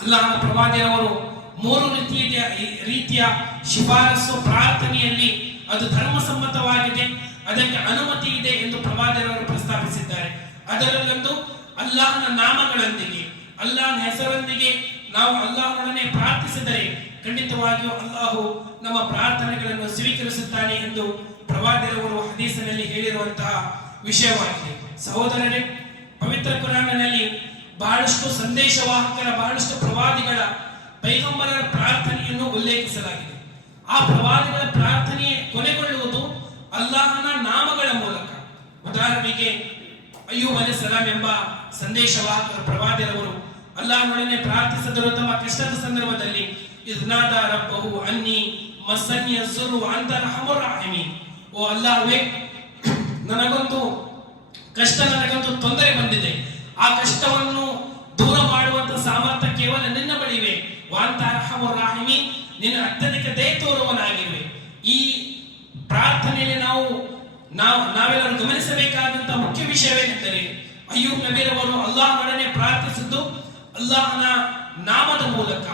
ಅಲ್ಲಾಹನ ಪ್ರವಾದಿಯವರು 3 ರೀತಿಯ ಶಿಫಾರಸು ಪ್ರಾರ್ಥನೆಯಲ್ಲಿ ಅದು ಧರ್ಮಸಮ್ಮತವಾಗಿದೆ, ಅದಕ್ಕೆ ಅನುಮತಿ ಇದೆ ಎಂದು ಪ್ರವಾದಿಯವರು ಪ್ರಸ್ತಾಪಿಸಿದ್ದಾರೆ. ಅದರಲ್ಲೊಂದು ಅಲ್ಲಾಹನ ನಾಮಗಳೊಂದಿಗೆ, ಅಲ್ಲಾಹನ ಹೆಸರೊಂದಿಗೆ ನಾವು ಅಲ್ಲಾಹನೊಡನೆ ಪ್ರಾರ್ಥಿಸಿದರೆ ಖಂಡಿತವಾಗಿಯೂ ಅಲ್ಲಾಹು ನಮ್ಮ ಪ್ರಾರ್ಥನೆಗಳನ್ನು ಸ್ವೀಕರಿಸುತ್ತಾನೆ ಎಂದು ಪ್ರವಾದಿಯವರು ಹದೀಸಿನಲ್ಲಿ ಹೇಳಿರುವಂತಹ ವಿಷಯವಾಗಿದೆ. ಸಹೋದರರೇ, ಪವಿತ್ರ ಕುರಾನಿನಲ್ಲಿ ಬಹಳಷ್ಟು ಸಂದೇಶವಾಹಕರ, ಬಹಳಷ್ಟು ಪ್ರವಾದಿಗಳ, ಪೈಗಂಬರರ ಪ್ರಾರ್ಥನೆಯನ್ನು ಉಲ್ಲೇಖಿಸಲಾಗಿದೆ. ಆ ಪ್ರವಾದಿಗಳ ಪ್ರಾರ್ಥನೆ ಕೊನೆಗೊಳ್ಳುವುದು ಅಲ್ಲಾಹನ ನಾಮಗಳ ಮೂಲಕ. ಉದಾಹರಣೆಗೆ ಅಯ್ಯೂಬ್ ಅಲೈಹಿಸ್ಸಲಾಂ ಎಂಬ ಸಂದೇಶವಾಹಕರ ಪ್ರವಾದಿಯವರು ಅಲ್ಲಾಹನೊಡನೆ ಪ್ರಾರ್ಥಿಸಿದರು. ತಮ್ಮ ಕಷ್ಟದ ಸಂದರ್ಭದಲ್ಲಿ ಇದ್ನಾದ ರಬ್ಬಹು ಅನ್ನಿ ಮಸ್ಸನ್ನಿಯ ಸುರು ಅಂತ ರಹಮುರ್ ರಾಹಿಮೀನ್, ಓ ಅಲ್ಲಾಹ್ವೇ, ನನಗೊಂದು ತೊಂದರೆ ಬಂದಿದೆ, ಆ ಕಷ್ಟವನ್ನು ದೂರ ಮಾಡುವಂತ ಸಾಮರ್ಥ್ಯ ಕೇವಲ ನಿನ್ನ ಬಳಿವೆ. ವಾಂತ ರಹಮುರ್ ರಾಹಿಮೀನ್, ನಿನ್ನ ಅತ್ಯಧಿಕ ದಯೆ ತೋರುವನಾಗಿರುವೆ. ಈ ಪ್ರಾರ್ಥನೆಯಲ್ಲಿ ನಾವೆಲ್ಲರೂ ಗಮನಿಸಬೇಕಾದಂತಹ ಮುಖ್ಯ ವಿಷಯವೇನೆಂದರೆ ಅಯ್ಯೂಬ್ ನಬಿರವರು ಅಲ್ಲಾಹನೊಡನೆ ಪ್ರಾರ್ಥಿಸಿದ್ದು ಅಲ್ಲಾಹನ ನಾಮದ ಮೂಲಕ,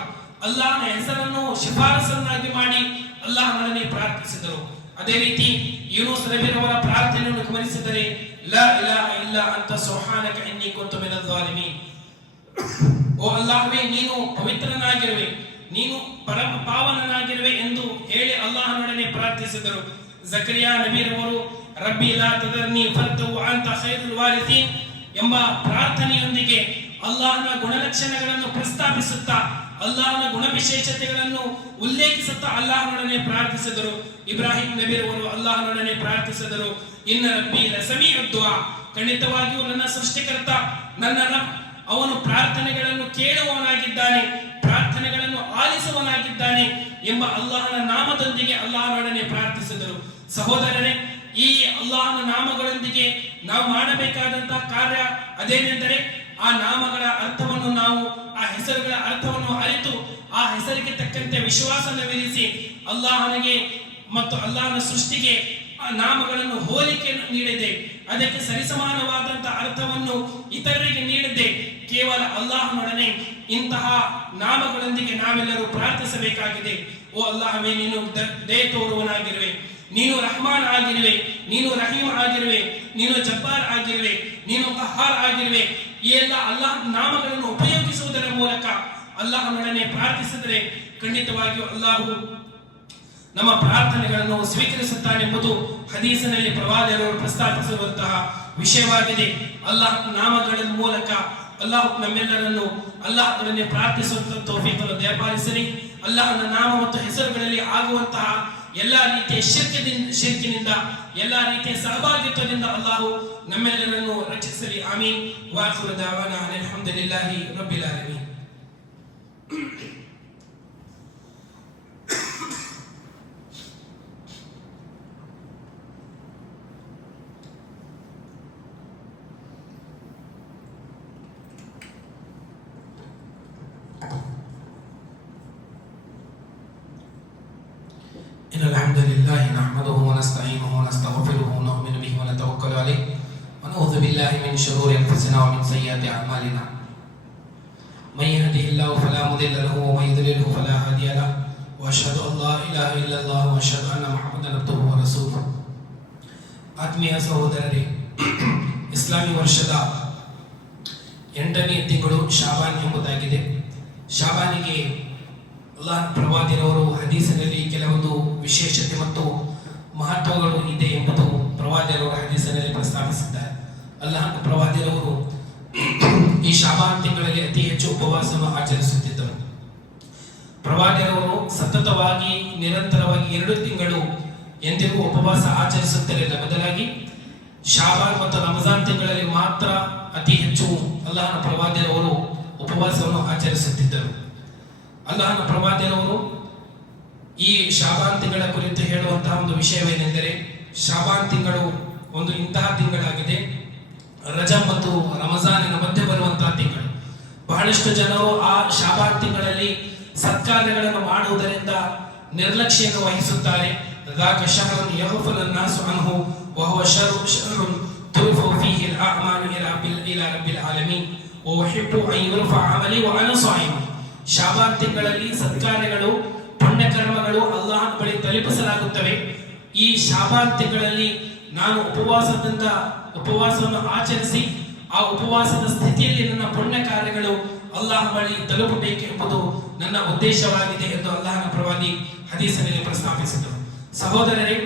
ಅಲ್ಲಾಹನ ಹೆಸರನ್ನು ಶಿಫಾರಸನ್ನಾಗಿ ಮಾಡಿ ಅಲ್ಲಾಹನೊಡನೆ ಪ್ರಾರ್ಥಿಸಿದರು. ಅದೇ ರೀತಿ ಯೂನುಸ್ ನಬಿರವರ ಪ್ರಾರ್ಥನೆಯನ್ನು ಗಮನಿಸಿದರೆ ಲಾ ಇಲಾಹ ಇಲ್ಲಾ ಅಂತ ಸುಬ್ಹಾನಕ ಇನ್ನೀ ಕುಂತು ಮಿನಲ್ ಝಾಲಿಮೀನ್, ಓ ಅಲ್ಲಾಹ್ವೇ, ನೀನು ಪವಿತ್ರನಾಗಿರುವೆ, ನೀನು ಪರಮ ಪಾವನನಾಗಿರುವೆ ಎಂದು ಹೇಳಿ ಅಲ್ಲಾಹನೊಡನೆ ಪ್ರಾರ್ಥಿಸಿದರು. ಜಕರಿಯಾ ನಬಿರವರು ರಬ್ಬಿ ಲಾ ತದರ್ನಿ ಫರ್ದು ಅಂತ ಖೈರುಲ್ ವಾರಿಸೀನ್ ಎಂಬ ಪ್ರಾರ್ಥನೆಯೊಂದಿಗೆ ಅಲ್ಲಾಹನ ಗುಣಲಕ್ಷಣಗಳನ್ನು ಪ್ರಸ್ತಾಪಿಸುತ್ತಾ, ಅಲ್ಲಾಹನ ಗುಣವಿಶೇಷತೆಗಳನ್ನು ಉಲ್ಲೇಖಿಸುತ್ತಾ ಅಲ್ಲಾಹನೊಡನೆ ಪ್ರಾರ್ಥಿಸಿದರು. ಇಬ್ರಾಹಿಂ ನಬಿರವರು ಅಲ್ಲಾಹನೊಡನೆ ಪ್ರಾರ್ಥಿಸಿದರು, ಇನ್ನ ರಬ್ಬಿ ಲಸಮೀഉದ್ ದುಆ, ಖಂಡಿತವಾಗಿಯೂ ನನ್ನ ಸೃಷ್ಟಿಕರ್ತ, ನನ್ನ ರಬ್, ಅವನು ಪ್ರಾರ್ಥನೆಗಳನ್ನು ಕೇಳುವವನಾಗಿದ್ದಾನೆ, ಪ್ರಾರ್ಥನೆಗಳನ್ನು ಆಲಿಸುವವನಾಗಿದ್ದಾನೆ ಎಂಬ ಅಲ್ಲಾಹನ ನಾಮದೊಂದಿಗೆ ಅಲ್ಲಾಹನೊಡನೆ ಪ್ರಾರ್ಥಿಸಿದರು. ಸಹೋದರರೇ, ಈ ಅಲ್ಲಾಹನ ನಾಮಗಳೊಂದಿಗೆ ನಾವು ಮಾಡಬೇಕಾದಂತಹ ಕಾರ್ಯ ಅದೇನೆಂದರೆ ಆ ನಾಮಗಳ ಅರ್ಥವನ್ನು, ನಾವು ಆ ಹೆಸರುಗಳ ಅರ್ಥವನ್ನು ಅರಿತು ಆ ಹೆಸರಿಗೆ ತಕ್ಕಂತೆ ವಿಶ್ವಾಸವಿರಿಸಿ ಅಲ್ಲಾಹನಿಗೆ ಮತ್ತು ಅಲ್ಲಾಹನ ಸೃಷ್ಟಿಗೆ ನಾಮಗಳನ್ನು ಹೋಲಿಕೆ ನೀಡಿದೆ, ಅದಕ್ಕೆ ಸರಿಸಮಾನವಾದಂತಹ ಅರ್ಥವನ್ನು ಇತರರಿಗೆ ನೀಡಿದೆ. ಕೇವಲ ಅಲ್ಲಾಹನೊಡನೆ ಇಂತಹ ನಾಮಗಳೊಂದಿಗೆ ನಾವೆಲ್ಲರೂ ಪ್ರಾರ್ಥಿಸಬೇಕಾಗಿದೆ. ಓ ಅಲ್ಲಾಹವೇ, ನೀನು ದಯೆ ತೋರುವನಾಗಿರುವೆ, ನೀನು ರಹಮಾನ್ ಆಗಿರುವೆ, ನೀನು ರಹೀಮ್ ಆಗಿರುವೆ, ನೀನು ಜಬ್ಬಾರ್ ಆಗಿರುವೆ, ನೀನು ಕಹಾರ್ ಆಗಿರುವೆ. ಈ ಎಲ್ಲ ಅಲ್ಲಾಹ್ ನಾಮಗಳನ್ನು ಉಪಯೋಗಿಸುವುದರ ಮೂಲಕ ಅಲ್ಲಾಹನೊಡನೆ ಪ್ರಾರ್ಥಿಸಿದರೆ ಖಂಡಿತವಾಗಿಯೂ ಅಲ್ಲಾಹು ನಮ್ಮ ಪ್ರಾರ್ಥನೆಗಳನ್ನು ಸ್ವೀಕರಿಸುತ್ತಾನೆಂಬುದು ಹದೀಸಿನಲ್ಲಿ ಪ್ರವಾದಿಯವರು ಪ್ರಸ್ತಾಪಿಸಿರುವಂತಹ ವಿಷಯವಾಗಿದೆ. ಅಲ್ಲಾಹ್ ನಾಮಗಳ ಮೂಲಕ ಅಲ್ಲಾಹ್ ನಮ್ಮೆಲ್ಲರನ್ನು ಅಲ್ಲಾಹನೊಡನೆ ಪ್ರಾರ್ಥಿಸುವಂತಹ ತೌಫೀಕನ್ನು ದಯಪಾಲಿಸಲಿ. ಅಲ್ಲಾಹನ ನಾಮ ಮತ್ತು ಹೆಸರುಗಳಲ್ಲಿ ಆಗುವಂತಹ ಎಲ್ಲಾ ರೀತಿಯ ಶಿರ್ಕಿನಿಂದ ಎಲ್ಲಾ ರೀತಿಯ ಸಹಭಾಗಿತ್ವದಿಂದ ಅಲ್ಲಾಹು ನಮ್ಮೆಲ್ಲರನ್ನು ರಕ್ಷಿಸಲಿ. ಆಮೀನ್. ವಾಖಿರು ದಾವಾನಾ ಅಲ್ಹಮ್ದುಲಿಲ್ಲಾಹಿ ರಬ್ಬಿಲ್ ಆಲಮೀನ್. إن الحمد لله نحمده ونستعينه ونستغفره ونؤمن به ونتوكل عليه ونعوذ بالله من شرور أنفسنا ومن سيئات أعمالنا من يهده الله فلا مضل له ومن يضلل فلا هادي له وأشهد أن لا إله إلا الله وأشهد أن محمدا عبده ورسوله. ಆತ್ಮೀಯ ಸಹೋದರರೇ, ಇಸ್ಲಾಮಿ ವರ್ಷದ 8ನೇ ತಿಂಗಳು ಶಾಬಾನ್ ಎಂಬುದಾಗಿದೆ. ಶಾಬಾನಿಗೆ ಅಲ್ಲಾಹ್ ಪ್ರವಾದಿಯವರು ಹದೀಸಿನಲ್ಲಿ ಕೆಲವೊಂದು ವಿಶೇಷತೆ ಮತ್ತು ಮಹತ್ವಗಳು ಇದೆ ಎಂಬುದು ಪ್ರವಾದಿಯವರು ಹದೀಸಿನಲ್ಲಿ ಪ್ರಸ್ತಾಪಿಸಿದ್ದಾರೆ. ಅಲ್ಲಾಹ್ ಪ್ರವಾದಿಯವರು ಈ ಶಾಬಾನ್ ತಿಂಗಳಲ್ಲಿ ಅತಿ ಹೆಚ್ಚು ಉಪವಾಸವನ್ನು ಆಚರಿಸುತ್ತಿದ್ದರು. ಪ್ರವಾದಿಯವರು ಸತತವಾಗಿ ನಿರಂತರವಾಗಿ 2 ತಿಂಗಳು ಎಂದಿಗೂ ಉಪವಾಸ ಆಚರಿಸುತ್ತಿರಲಿಲ್ಲ. ಬದಲಾಗಿ ಶಾಬಾನ್ ಮತ್ತು ರಂಜಾನ್ ತಿಂಗಳಲ್ಲಿ ಮಾತ್ರ ಅತಿ ಹೆಚ್ಚು ಅಲ್ಲಾಹನ ಪ್ರವಾದಿಯವರು ಉಪವಾಸವನ್ನು ಆಚರಿಸುತ್ತಿದ್ದರು. ಅಲ್ಲಾಹನ ಪ್ರವಾದಿಯವರು ಈ ಶಾಬಾನ್ ತಿಂಗಳ ಕುರಿತು ಹೇಳುವಂತಹ ಒಂದು ವಿಷಯವೇನೆಂದರೆ, ಶಾಬಾನ್ ತಿಂಗಳು ಒಂದು ಇಂತಹ ತಿಂಗಳಾಗಿದೆ, ರಜಬ್ ಮತ್ತು ರಮಜಾನಿನ ಮಧ್ಯೆ ಬರುವಂತಹ ತಿಂಗಳು. ಬಹಳಷ್ಟು ಜನರು ಆ ಶಾಬಾನ್ ತಿಂಗಳಲ್ಲಿ ಸತ್ಕಾರ್ಯಗಳನ್ನು ಮಾಡುವುದರಿಂದ ನಿರ್ಲಕ್ಷ್ಯವನ್ನು ವಹಿಸುತ್ತಾರೆ. ذاك شهر يغفل الناس عنه وهو شهر ترفع فيه الأعمال إلى رب العالمين وأحب أن يرفع عملي وأنا صائم. ಶಾಬಾನ್ ತಿಂಗಳಲ್ಲಿ ಸತ್ಕಾರ್ಯಗಳು ಪುಣ್ಯಕರ್ಮಗಳು ಅಲ್ಲಾಹನ ಬಳಿ ತಲುಪಿಸಲಾಗುತ್ತವೆ. ಈ ಶಾಬಾನ್ ತಿಂಗಳಲ್ಲಿ ನಾನು ಉಪವಾಸವನ್ನು ಆಚರಿಸಿ ಆ ಉಪವಾಸದ ಸ್ಥಿತಿಯಲ್ಲಿ ನನ್ನ ಪುಣ್ಯ ಕಾರ್ಯಗಳು ಅಲ್ಲಾಹ್ ಬಳಿ ತಲುಪಬೇಕೆಂಬುದು ನನ್ನ ಉದ್ದೇಶವಾಗಿದೆ ಎಂದು ಅಲ್ಲಾಹನ ಪ್ರವಾದಿ ಹದೀಸಿನಲ್ಲಿ ಪ್ರಸ್ತಾಪಿಸಿದರು. ಸಹೋದರರೇ,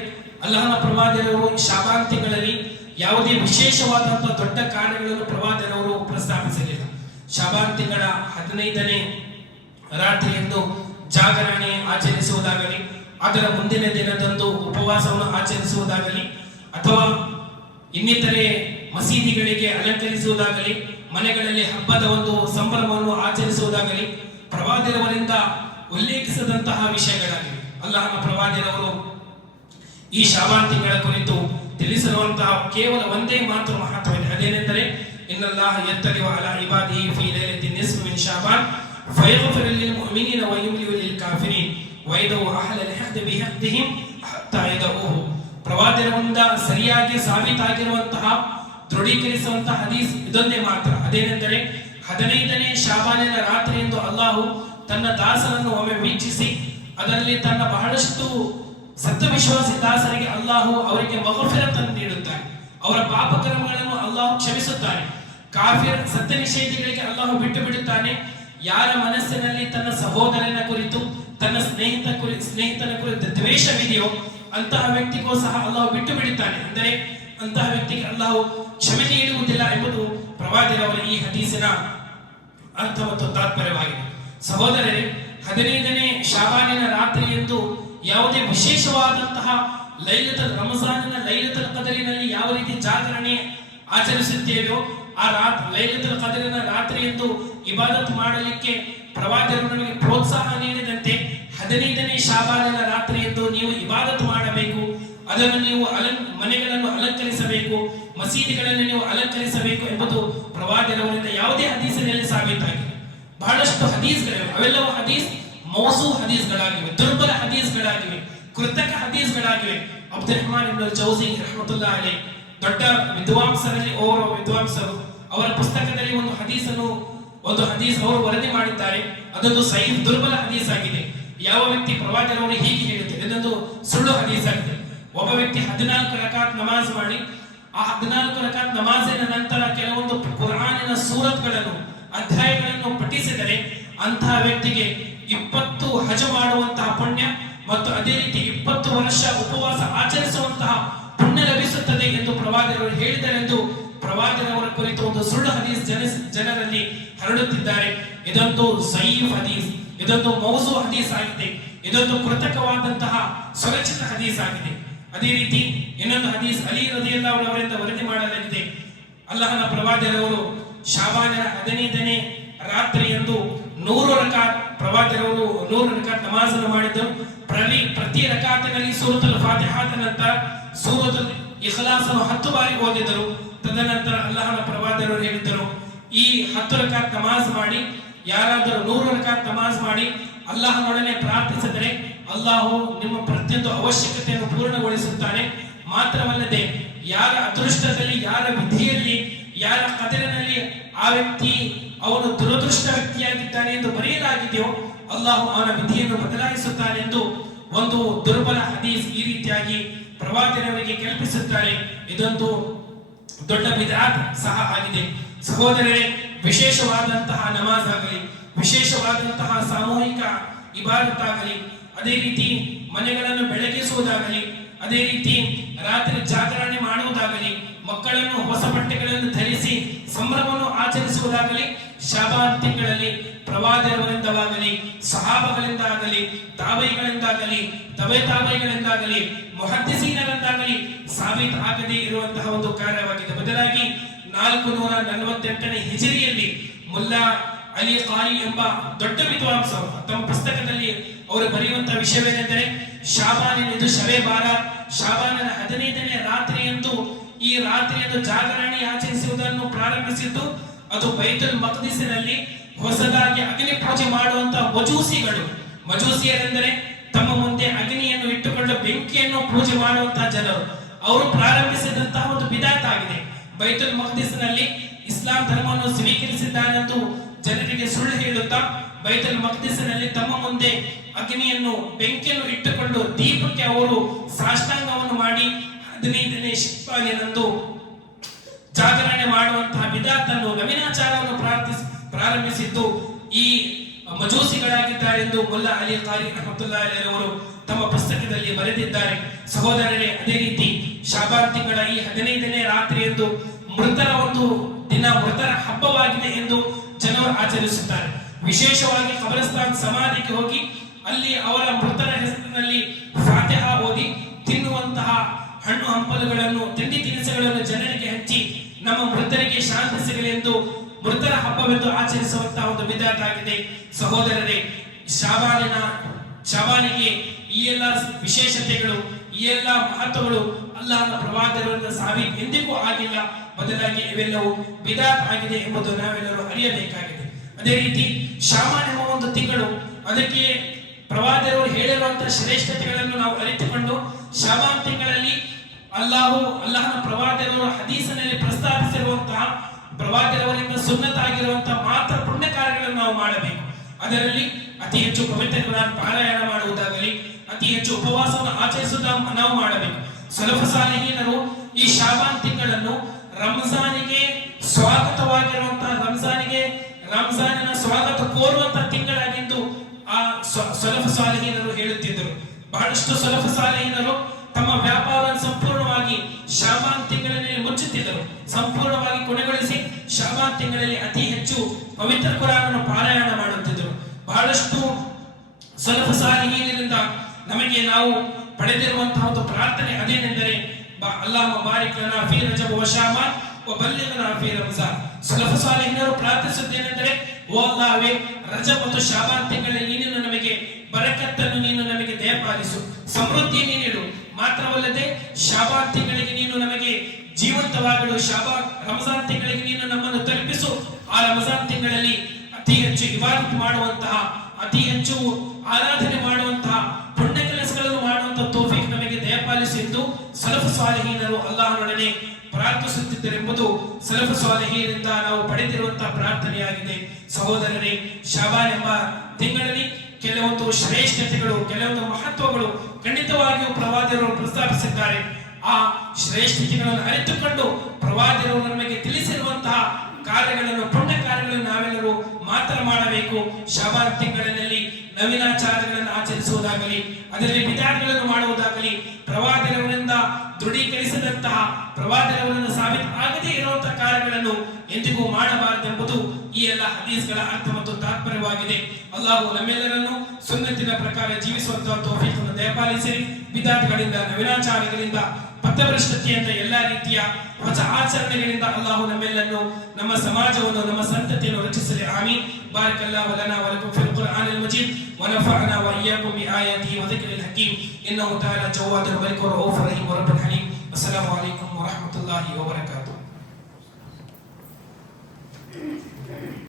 ಅಲ್ಲಾಹನ ಪ್ರವಾದಿಯವರು ಶಾಬಾನ್ ತಿಂಗಳಲ್ಲಿ ಯಾವುದೇ ವಿಶೇಷವಾದಂತಹ ದೊಡ್ಡ ಕಾರ್ಯಗಳನ್ನು ಪ್ರವಾದಿಯವರು ಪ್ರಸ್ತಾಪಿಸಲಿಲ್ಲ. ಶಾಬಾನ್ ತಿಂಗಳ 15ನೇ ರಾತ್ರಿಯಂದು ಜಾಗರಣೆ ಆಚರಿಸುವುದಾಗಲಿ, ಅದರ ಮುಂದಿನ ದಿನದಂದು ಉಪವಾಸವನ್ನು ಆಚರಿಸುವುದಾಗಲಿ, ಅಥವಾ ಇನ್ನಿತರೆ ಮಸೀದಿಗಳಿಗೆ ಅಲಂಕರಿಸುವುದಾಗಲಿ, ಮನೆಗಳಲ್ಲಿ ಹಬ್ಬದ ಒಂದು ಸಂಭ್ರಮವನ್ನು ಆಚರಿಸುವುದಾಗಲಿ ಪ್ರವಾದಿಯವರಿಂದ ಉಲ್ಲೇಖಿಸಿದಂತಹ ವಿಷಯಗಳಾಗಿವೆ. ಅಲ್ಲಾಹನ ಪ್ರವಾದಿಯವರು ಈ ಶಾಬಾನ್ ತಿಂಗಳ ಕುರಿತು ತಿಳಿಸಿರುವಂತಹ ಕೇವಲ ಒಂದೇ ಮಾತು ಮಹತ್ವವಿದೆ. ಅದೇನೆಂದರೆ, ಇನ್ನಲ್ಲಾಹ ಯತ್ತಲಿউ ಅಲಾ ಇಬಾದಿಹಿ ಫೀ ಲೈಲತಿನ್ ನಿಸ್ಫಿ ಮಿನ್ ಶಾಬಾನ್ ಫಯಗ್ಫಿರು ಲಿಲ್ ಮುಅ್ಮಿನೀನ ವ ಯುಮ್ಲಿಯು ಲಿಲ್ ಕಾಫಿರೀನ್ ವ ಯದഉ ಅಹ್ಲಲ್ ಹಕ್ದ್ ಬಿಹಕ್ದಿಹಿಮ್ ಹತ್ತಾ ಯದಊಹು. ಪ್ರವಾದಿಯವರಿಂದ ಸರಿಯಾಗಿ ಸಾಬೀತಾಗಿರುವಂತಹ ದೃಢೀಕರಿಸುವಂತಹ ಹದೀಸ್ ಇದೊಂದೇ ಮಾತ್ರ. ಅದೇನೆಂದರೆ, 15ನೇ ಶಾಬಾನಿನ ರಾತ್ರಿಯಂದು ಅಲ್ಲಾಹು ತನ್ನ ದಾಸರನ್ನು ಒಮ್ಮೆ ವೀಕ್ಷಿಸಿ ಅದರಲ್ಲಿ ತನ್ನ ಬಹಳಷ್ಟು ಸತ್ಯವಿಶ್ವಾಸಿ ದಾಸರಿಗೆ ಅಲ್ಲಾಹು ಅವರಿಗೆ ಮಗಫಿರತನ್ನು ನೀಡುತ್ತಾನೆ, ಅವರ ಪಾಪಕರ್ಮಗಳನ್ನು ಅಲ್ಲಾಹು ಕ್ಷಮಿಸುತ್ತಾನೆ. ಕಾಫಿರ್ ಸತ್ಯ ನಿಷೇಧಿಗಳಿಗೆ ಅಲ್ಲಾಹು ಬಿಟ್ಟು ಬಿಡುತ್ತಾನೆ. ಯಾರ ಮನಸ್ಸಿನಲ್ಲಿ ತನ್ನ ಸಹೋದರನ ಕುರಿತು ತನ್ನ ಸ್ನೇಹಿತನ ಕುರಿತು ದ್ವೇಷವಿದೆಯೋ ಅಂತಹ ವ್ಯಕ್ತಿಗೂ ಸಹ ಅಲ್ಲಾಹು ಬಿಟ್ಟು ಬಿಡುತ್ತಾನೆ. ಅಂದರೆ ಅಂತಹ ವ್ಯಕ್ತಿಗೆ ಅಲ್ಲಾಹು ಕ್ಷಮೆ ನೀಡುವುದಿಲ್ಲ ಎಂಬುದು ಪ್ರವಾದಿಯವರ ಈ ಹದೀಸಿನ ಅರ್ಥ ಮತ್ತು ತಾತ್ಪರ್ಯವಾಗಿದೆ. ಸಹೋದರರೇ, 15ನೇ ಶಾಬಾನಿನ ರಾತ್ರಿಯಂದು ಯಾವುದೇ ವಿಶೇಷವಾದಂತಹ ರಮಜಾನಿನ ಲೈಲತುಲ್ ಕದರಿನಲ್ಲಿ ಯಾವ ರೀತಿ ಜಾಗರಣೆ ಆಚರಿಸುತ್ತೇವೆಯೋ ಆ ಲೈಲತುಲ್ ಕದರಿನ ರಾತ್ರಿಯಂದು ಇಬಾದತ್ ಮಾಡಲಿಕ್ಕೆ ಪ್ರವಾದಿಯವರು ನಮಗೆ ಪ್ರೋತ್ಸಾಹ ನೀಡಿದಂತೆ 15ನೇ ಶಾಬಾನಿನ ರಾತ್ರಿಯಂದು ನೀವು ಇಬಾದತ್ ಮಾಡಬೇಕು. ಅದನ್ನು ನೀವು ಮನೆಗಳನ್ನು ಅಲಂಕರಿಸಬೇಕು, ಮಸೀದಿಗಳನ್ನು ನೀವು ಅಲಂಕರಿಸಬೇಕು ಎಂಬುದು ಪ್ರವಾದಿಯವರಿಂದ ಯಾವುದೇ ಹದೀಸಿನಲ್ಲಿ ಸಾಬೀತಾಗಿದೆ. ಬಹಳಷ್ಟು ಹದೀಸ್ಗಳಿವೆ, ಅವೆಲ್ಲವೂ ಹದೀಸ್ ಮೌಸೂ ಹದೀಸ್ಗಳಾಗಿವೆ, ದುರ್ಬಲ ಹದೀಸ್ಗಳಾಗಿವೆ, ಕೃತಕ ಹದೀಸ್ಗಳಾಗಿವೆ. ಅಬ್ದುಲ್ ರಹಮಾನ್ ಇಬ್ನ್ ಜೌಜಿ ರಹಮತುಲ್ಲಾಹಿ ಅಲೈಹಿ ದೊಡ್ಡ ವಿದ್ವಾಂಸರಲ್ಲಿ ಓರ್ವ ವಿದ್ವಾಂಸರು, ಅವರ ಪುಸ್ತಕದಲ್ಲಿ ಒಂದು ಹದೀಸ್ ಅವರು ವರದಿ ಮಾಡಿದ್ದಾರೆ. ಅದೊಂದು ಸಹೀಹ್ ದುರ್ಬಲ ಹದೀಸ್ ಆಗಿದೆ. ಯಾವ ವ್ಯಕ್ತಿ ಪ್ರವಾದಿಯವರು ಹೀಗೆ ಹೇಳುತ್ತಾರೆ, ಇದೊಂದು ಸುಳ್ಳು ಹದೀಸ್ ಆಗಿದೆ. ಒಬ್ಬ ವ್ಯಕ್ತಿ 14 ರಕಾತ್ ನಮಾಜ್ ಮಾಡಿ ಆ 14 ರಕಾತ್ ನಮಾಜಿನ ನಂತರ ಕೆಲವೊಂದು ಕುರ್ಆನಿನ ಸೂರತ್ಗಳನ್ನು ಅಧ್ಯಾಯಗಳನ್ನು ಪಠಿಸಿದರೆ ಅಂತಹ ವ್ಯಕ್ತಿಗೆ 20 ಹಜ್ ಮಾಡುವಂತಹ ಪುಣ್ಯ ಮತ್ತು ಅದೇ ರೀತಿ 20 ವರ್ಷ ಉಪವಾಸ ಆಚರಿಸುವಂತಹ ಪುಣ್ಯ ಲಭಿಸುತ್ತದೆ ಎಂದು ಪ್ರವಾದಿಯವರು ಹೇಳಿದರೆಂದು ಪ್ರವಾದಿಯವರ ಕುರಿತು ಒಂದು ಸುಳ್ಳು ಹದೀಸ್ ಜನರಲ್ಲಿ ಹರಡುತ್ತಿದ್ದಾರೆ. ಇದೊಂದು ಝಯೀಫ್ ಹದೀಸ್, ಇದೊಂದು ಮೌಜು ಹದೀಸ್ ಆಗಿದೆ, ಇದೊಂದು ಕೃತಕವಾದಂತಹ ಸ್ವರಚಿತ ಹದೀಸ್ ಆಗಿದೆ. ಅದೇ ರೀತಿ ಇನ್ನೊಂದು ಹದೀಸ್ ಅಲಿ ರದಿಯಲ್ಲಾಹು ಅನ್ಹು ಅವರಿಂದ ವರದಿ ಮಾಡಲಾಗಿದೆ. ಅಲ್ಲಾಹನ ಪ್ರವಾದಿಯವರು ಶಾಬಾನಿನ 15ನೇ ರಾತ್ರಿಯಂದು 100 ರಕಾತ್ ಪ್ರವಾದಿಯವರು 100 ರಕಾತ್ ನಮಾಜನ್ನು ಮಾಡಿದರು. ಪ್ರತಿ ರಕಾತಿನಲ್ಲಿ ಸೂರತುಲ್ ಫಾತಿಹಾದ ನಂತರ ಸೂರತುಲ್ ಇಖ್ಲಾಸ್ ಅನ್ನು 10 ಬಾರಿ ಓದಿದರು. ತದನಂತರ ಅಲ್ಲಾಹನ ಪ್ರವಾದಿಯವರು ಹೇಳಿದರು, ಈ 10 ರಕಾತ್ ನಮಾಜ್ ಮಾಡಿ ಯಾರಾದರೂ 100 ರಕಾತ್ ನಮಾಜ್ ಮಾಡಿ ಅಲ್ಲಾಹನೊಡನೆ ಪ್ರಾರ್ಥಿಸಿದರೆ ಅಲ್ಲಾಹು ನಿಮ್ಮ ಪ್ರತಿಯೊಂದು ಅವಶ್ಯಕತೆಯನ್ನು ಪೂರ್ಣಗೊಳಿಸುತ್ತಾನೆ. ಮಾತ್ರವಲ್ಲದೆ ಯಾರ ಅದೃಷ್ಟದಲ್ಲಿ, ಯಾರ ವಿಧಿಯಲ್ಲಿ, ಯಾರ ಕದರಿನಲ್ಲಿ ಆ ವ್ಯಕ್ತಿ ಅವನು ದುರದೃಷ್ಟ ವ್ಯಕ್ತಿಯಾಗಿದ್ದಾನೆ ಎಂದು ಬರೆಯಲಾಗಿದೆಯೋ ಅಲ್ಲಾಹು ಅವನ ವಿಧಿಯನ್ನು ಬದಲಾಯಿಸುತ್ತಾನೆ ಎಂದು ಒಂದು ದುರ್ಬಲ ಹದೀಸ್ ಈ ರೀತಿಯಾಗಿ ಪ್ರವಾದಿಯವರಿಗೆ ಕಲ್ಪಿಸುತ್ತಾರೆ. ಇದೊಂದು ದೊಡ್ಡ ಬಿದ್ಅತ್ ಸಹ ಆಗಿದೆ. ಸಹೋದರರೇ, ವಿಶೇಷವಾದಂತಹ ನಮಾಜ್ ಆಗಲಿ, ವಿಶೇಷವಾದಂತಹ ಸಾಮೂಹಿಕ ಇಬಾದತ್ ಆಗಲಿ, ಅದೇ ರೀತಿ ಮನೆಗಳನ್ನು ಬೆಳಗಿಸುವುದಾಗಲಿ, ಅದೇ ರೀತಿ ರಾತ್ರಿ ಜಾಗರಣೆ ಮಾಡುವುದಾಗಲಿ, ಮಕ್ಕಳನ್ನು ಹೊಸ ಬಟ್ಟೆಗಳನ್ನು ಧರಿಸಿ ಸಂಭ್ರಮವನ್ನು ಆಚರಿಸುವುದಾಗಲಿ, ಶಾಬಾನ್ ತಿಂಗಳಲ್ಲಿ ಪ್ರವಾದಿಯವರಿಂದವಾಗಲಿ, ಸಹಾಬಗಳಿಂದಾಗಲಿ, ತಾಬೈಗಳಿಂದಾಗಲಿ, ತಾಬೈಗಳಿಂದಾಗಲಿ, ಮುಹದ್ದಿಸೀನರಿಂದಾಗಲಿ ಸಾಬೀತ್ ಆಗದೇ ಇರುವಂತಹ ಒಂದು ಕಾರ್ಯವಾಗಿದೆ. ಬದಲಾಗಿ 448ನೇ ಹಿಜರಿಯಲ್ಲಿ ಮುಲ್ಲಾ ಅಲಿ ಕಾರಿ ಎಂಬ ದೊಡ್ಡ ವಿದ್ವಾಂಸರು ತಮ್ಮ ಪುಸ್ತಕದಲ್ಲಿ ಅವರು ಬರೆಯುವಂತಹ ವಿಷಯವೇನೆಂದರೆ, ಶಾಬಾನಿನ ಶಬೆ ಬಾರಾತ್, ಶಾಬಾನಿನ 15ನೇ ರಾತ್ರಿಯಂದು ಈ ರಾತ್ರಿಯಂದು ಜಾಗರಣೆ ಆಚರಿಸುವುದನ್ನು ಪ್ರಾರಂಭಿಸಿದ್ದು ಅದು ಬೈತುಲ್ ಮಕ್ದಿಸಿನಲ್ಲಿ ಹೊಸದಾಗಿ ಅಗ್ನಿ ಪೂಜೆ ಮಾಡುವಂತಹ ಮಜೂಸಿಯರೆಂದರೆ ತಮ್ಮ ಮುಂದೆ ಅಗ್ನಿಯನ್ನು ಇಟ್ಟುಕೊಂಡು ಬೆಂಕಿಯನ್ನು ಪೂಜೆ ಮಾಡುವಂತಹ ಜನರು, ಅವರು ಪ್ರಾರಂಭಿಸಿದಂತಹ ಒಂದು ಬಿದಾತ್ ಆಗಿದೆ. ಬೈತುಲ್ ಮಕ್ದಿಸ್ನಲ್ಲಿ ಇಸ್ಲಾಂ ಧರ್ಮವನ್ನು ಸ್ವೀಕರಿಸಿದ್ದಾರೆಂದು ಜನರಿಗೆ ಸುಳ್ಳು ಹೇಳುತ್ತಾ ಬೈತುಲ್ ಮಕ್ದಿಸ್ನಲ್ಲಿ ತಮ್ಮ ಮುಂದೆ ಅಗ್ನಿಯನ್ನು ಬೆಂಕಿಯನ್ನು ಇಟ್ಟುಕೊಂಡು ದೀಪಕ್ಕೆ ಅವರು ಸಾಷ್ಟಾಂಗವನ್ನು ಮಾಡಿ 15ನೇ ಶಬ್ಬಾನಿನಂದು ಜಾಗರಣೆ ಮಾಡುವಂತಹ ಬಿದಾತನ್ನು, ನವೀನಾಚಾರವನ್ನು ಪ್ರಾರಂಭಿಸಿದ್ದು ಈ ಮಜೂಸಿಗಳಾಗಿದ್ದಾರೆ ಎಂದು ಮುಲ್ಲಾ ಅಲಿ ಕಾರಿ ರಹಮತುಲ್ಲಾಹಿ ಅಲೈಹಿ ಅವರು ತಮ್ಮ ಪುಸ್ತಕದಲ್ಲಿ ಬರೆದಿದ್ದಾರೆ. ಸಹೋದರರೇ, ಅದೇ ರೀತಿ ಶಾಬಾನ್ ತಿಂಗಳ ಈ 15ನೇ ರಾತ್ರಿಯಂದು ಮೃತರ ಒಂದು ದಿನ, ಮೃತರ ಹಬ್ಬವಾಗಿದೆ ಎಂದು ಜನರು ಆಚರಿಸುತ್ತಾರೆ. ವಿಶೇಷವಾಗಿ ಕಬ್ರಸ್ತಾನ್ ಸಮಾಧಿಗೆ ಹೋಗಿ ಅಲ್ಲಿ ಅವರ ಮೃತರ ಹೆಸರಿನಲ್ಲಿ ಫಾತಿಹಾ ಓದಿ ತಿನ್ನುವಂತಹ ಹಣ್ಣು ಹಂಪಲುಗಳನ್ನು, ತಿಂಡಿ ತಿನಿಸುಗಳನ್ನು ಜನರಿಗೆ ಹಂಚಿ ನಮ್ಮ ಮೃತರಿಗೆ ಶಾಂತಿ ಸಿಗಲಿ ಎಂದು ಮೃತರ ಹಬ್ಬವೆಂದು ಆಚರಿಸುವಂತಹ ಒಂದು ಬಿದ್ಅತ್ ಆಗಿದೆ. ಸಹೋದರರೇ, ಶಾಬಾನಿಗೆ ಈ ಎಲ್ಲ ವಿಶೇಷತೆಗಳು, ಈ ಎಲ್ಲ ಮಹತ್ವಗಳು ಅಲ್ಲಾಹನ ಪ್ರವಾದಿಯವರಿಂದ ಸಾಬೀತು ಎಂದಿಗೂ ಆಗಿಲ್ಲ. ಬದಲಾಗಿ ಇವೆಲ್ಲವೂ ಬಿದ್ಅತ್ ಆಗಿದೆ ಎಂಬುದು ನಾವೆಲ್ಲರೂ ಅರಿಯಬೇಕಾಗಿದೆ. ಅದೇ ರೀತಿ ಶಾಬಾನ್ ಎಂಬ ಒಂದು ತಿಂಗಳು, ಅದಕ್ಕೆ ಪ್ರವಾದಿಯವರು ಹೇಳಿರುವಂತಹ ಶ್ರೇಷ್ಠತೆಗಳನ್ನು ನಾವು ಅರಿತುಕೊಂಡು ಶಾಬಾನ್ ತಿಂಗಳಲ್ಲಿ ಅಲ್ಲಾಹನ ಪ್ರವಾದಿಯವರು ಹದೀಸಿನಲ್ಲಿ ಪ್ರಸ್ತಾಪಿಸಿರುವಂತಹ ಪ್ರವಾದಿಯವರಿಂದ ಸುನ್ನತಾಗಿರುವಂತಹ ಮಾತ್ರ ಪುಣ್ಯ ಕಾರ್ಯಗಳನ್ನು ನಾವು ಮಾಡಬೇಕು. ಅದರಲ್ಲಿ ಅತಿ ಹೆಚ್ಚು ಪವಿತ್ರ ಕುರಾನ್ ಪಾರಾಯಣ ಮಾಡುವುದಾಗಲಿ, ಅತಿ ಹೆಚ್ಚು ಉಪವಾಸವನ್ನು ಆಚರಿಸುವುದನ್ನು ನಾವು ಮಾಡಬೇಕು. ಸಲಫ್ ಸಾಲಿಹೀನರು ಈ ಶಾಬಾನ್ ತಿಂಗಳನ್ನು ರಂಜಾನಿಗೆ ಸ್ವಾಗತವಾಗಿರುವಂತಹ, ರಂಜಾನಿನ ಸ್ವಾಗತ ಕೋರುವಂತಹ ತಿಂಗಳಾಗಿದ್ದು ಆ ಸಲಫ್ ಸಾಲಿಹೀನರು ಹೇಳುತ್ತಿದ್ದರು. ಬಹಳಷ್ಟು ಸಲಫ್ ಸಾಲಿಹೀನರು ತಮ್ಮ ವ್ಯಾಪಾರವನ್ನು ಸಂಪೂರ್ಣವಾಗಿ ಶಾಬಾನ್ ತಿಂಗಳಲ್ಲಿ ಮುಚ್ಚುತ್ತಿದ್ದರು. ಸಂಪೂರ್ಣವಾಗಿ ಕೊನೆಗೊಳಿಸಿ ಶಾಬಾನ್ ತಿಂಗಳಲ್ಲಿ ಅತಿ ಹೆಚ್ಚು ಪವಿತ್ರ ಕುರಾನ್ ಪಾರಾಯಣ ಮಾಡುತ್ತಿದ್ದರು. ಬಹಳಷ್ಟು ಸಲಫ್ ಸಾಲಿಹೀನರಿಂದ ನಮಗೆ ನಾವು ಪಡೆದಿರುವಂತಹ ಒಂದು ಪ್ರಾರ್ಥನೆ ಅದೇನೆಂದರೆ, ಅಲ್ಲಾಹುಮ್ಮ ಬಾರಿಕ್ ಲನಾ ಫೀ ರಜಬ್ ವ ಶಾಬಾನ್ ವ ಬಲ್ಲಿಗ್ನಾ ಫೀ ರಂಜಾನ್. ಸಲಫ್ ಸಾಲಿಹೀನರು ಪ್ರಾರ್ಥಿಸುತ್ತೇನೆಂದರೆ, ಓ ಅಲ್ಲಾಹ್ವೇ, ರಜಬ್ ಮತ್ತು ಶಾಬಾನ್ ತಿಂಗಳಲ್ಲಿ ನೀನು ನಮಗೆ ಬರಕತ್ತನ್ನು ನೀನು ನಮಗೆ ದಯಪಾಲಿಸು, ಸಮೃದ್ಧಿಯನ್ನು ನೀಡು. ಮಾತ್ರವಲ್ಲದೆ ಶಾಬಾನ್ ತಿಂಗಳಿಗೆ ನೀನು ನಮಗೆ ಜೀವಂತವಾಗಲು, ರಂಜಾನ್ ತಿಂಗಳಿಗೆ ನೀನು ನಮ್ಮನ್ನು ತಲುಪಿಸು. ಆ ರಂಜಾನ್ ತಿಂಗಳಲ್ಲಿ ಅತಿ ಹೆಚ್ಚು ಇಬಾದತ್ ಮಾಡುವಂತಹ, ಅತಿ ಹೆಚ್ಚು ಆರಾಧನೆ ಮಾಡುವಂತಹ ಪುಣ್ಯ ಕೆಲಸಗಳನ್ನು ಮಾಡುವಂತಹ ತೌಫೀಕ್ ನಮಗೆ ದಯಪಾಲಿಸಿ ಎಂದು ಸಲಫ್ ಸಾಲಿಹೀನರು ಅಲ್ಲಾಹನೊಡನೆ ಪ್ರಾರ್ಥಿಸುತ್ತಿದ್ದರೆಂಬುದು ಸಲಫ್ ಸಾಲಿಹೀನರಿಂದ ನಾವು ಪಡೆದಿರುವಂತಹ ಪ್ರಾರ್ಥನೆಯಾಗಿದೆ. ಸಹೋದರರೇ, ಶಅಬಾನ್ ಎಂಬ ತಿಂಗಳಲ್ಲಿ ಕೆಲವೊಂದು ಶ್ರೇಷ್ಠತೆಗಳು, ಕೆಲವೊಂದು ಮಹತ್ವಗಳು ಖಂಡಿತವಾಗಿಯೂ ಪ್ರವಾದಿಯವರು ಪ್ರಸ್ತಾಪಿಸಿದ್ದಾರೆ. ಆ ಶ್ರೇಷ್ಠತೆಗಳನ್ನು ಅರಿತುಕೊಂಡು ಪ್ರವಾದಿಯವರು ನಮಗೆ ತಿಳಿಸಿರುವಂತಹ ಕಾರ್ಯಗಳನ್ನು, ಪುಣ್ಯ ಕಾರ್ಯಗಳನ್ನು ನಾವೆಲ್ಲರೂ ಮಾತ್ರ ಮಾಡಬೇಕು. ಶಅಬಾನ್ ತಿಂಗಳಿನಲ್ಲಿ ನವೀನಾಚಾರಗಳನ್ನು ಆಚರಿಸುವುದಾಗಲಿ, ಅದರಲ್ಲಿ ಬಿದಾತ್ಗಳನ್ನು ಮಾಡುವುದಾಗಲಿ, ಪ್ರವಾದಿಯವರಿಂದ ದೃಢೀಕರಿಸಿದಂತಹ, ಪ್ರವಾದಿಯವರಿಂದ ಸಾಬೀತು ಆಗದೇ ಇರುವಂತಹ ಕಾರ್ಯಗಳನ್ನು ಎಂದಿಗೂ ಮಾಡಬಾರದೆಂಬುದು ಈ ಎಲ್ಲ ಹದೀಸ್ಗಳ ಅರ್ಥ ಮತ್ತು ತಾತ್ಪರ್ಯವಾಗಿದೆ. ಅಲ್ಲಾಹು ನಮ್ಮೆಲ್ಲರನ್ನು ಸುನ್ನತಿನ ಪ್ರಕಾರ ಜೀವಿಸುವಂತಹ ತೌಫೀಕನ್ನು ದಯಪಾಲಿಸಿರಿ. ಬಿದಾತ್ಗಳಿಂದ, ನವೀನಾಚಾರಗಳಿಂದ, ಪಥಭ್ರಷ್ಟತೆಯಿಂದ, ಎಲ್ಲ ರೀತಿಯ ಹೊಸ ಆಚರಣೆಗಳಿಂದ ಅಲ್ಲಾಹು ನಮ್ಮೆಲ್ಲರನ್ನು, ನಮ್ಮ ಸಮಾಜವನ್ನು, ನಮ್ಮ ಸಂತತಿಯನ್ನು ರಕ್ಷಿಸಲಿ. ಆಮೀನ್. ಬಾರಕಲ್ಲಾಹು ಲನಾ ವ ಲಕುಂ ಫಿಲ್ ಕುರ್ಆನಿಲ್ ಮಜೀದ್ ವ ನಫಅನಾ ವ ಇಯ್ಯಾಕುಂ ಬಿ ಆಯಾತಿಹಿ ವ ಜಿಕ್ರಿಲ್ ಹಕೀಮ್ ಇನ್ನಹು ತಆಲಾ ಜವಾದುಲ್ ಮಲಿಕ್ ವ ರೌಫುರ್ ರಹೀಮ್ ವ ರಬ್ಬುಲ್ ಹಲೀಮ್. ಅಸ್ಸಲಾಮು ಅಲೈಕುಂ ವ ರಹ್ಮತುಲ್ಲಾಹಿ ವ ಬರಕಾತುಹು.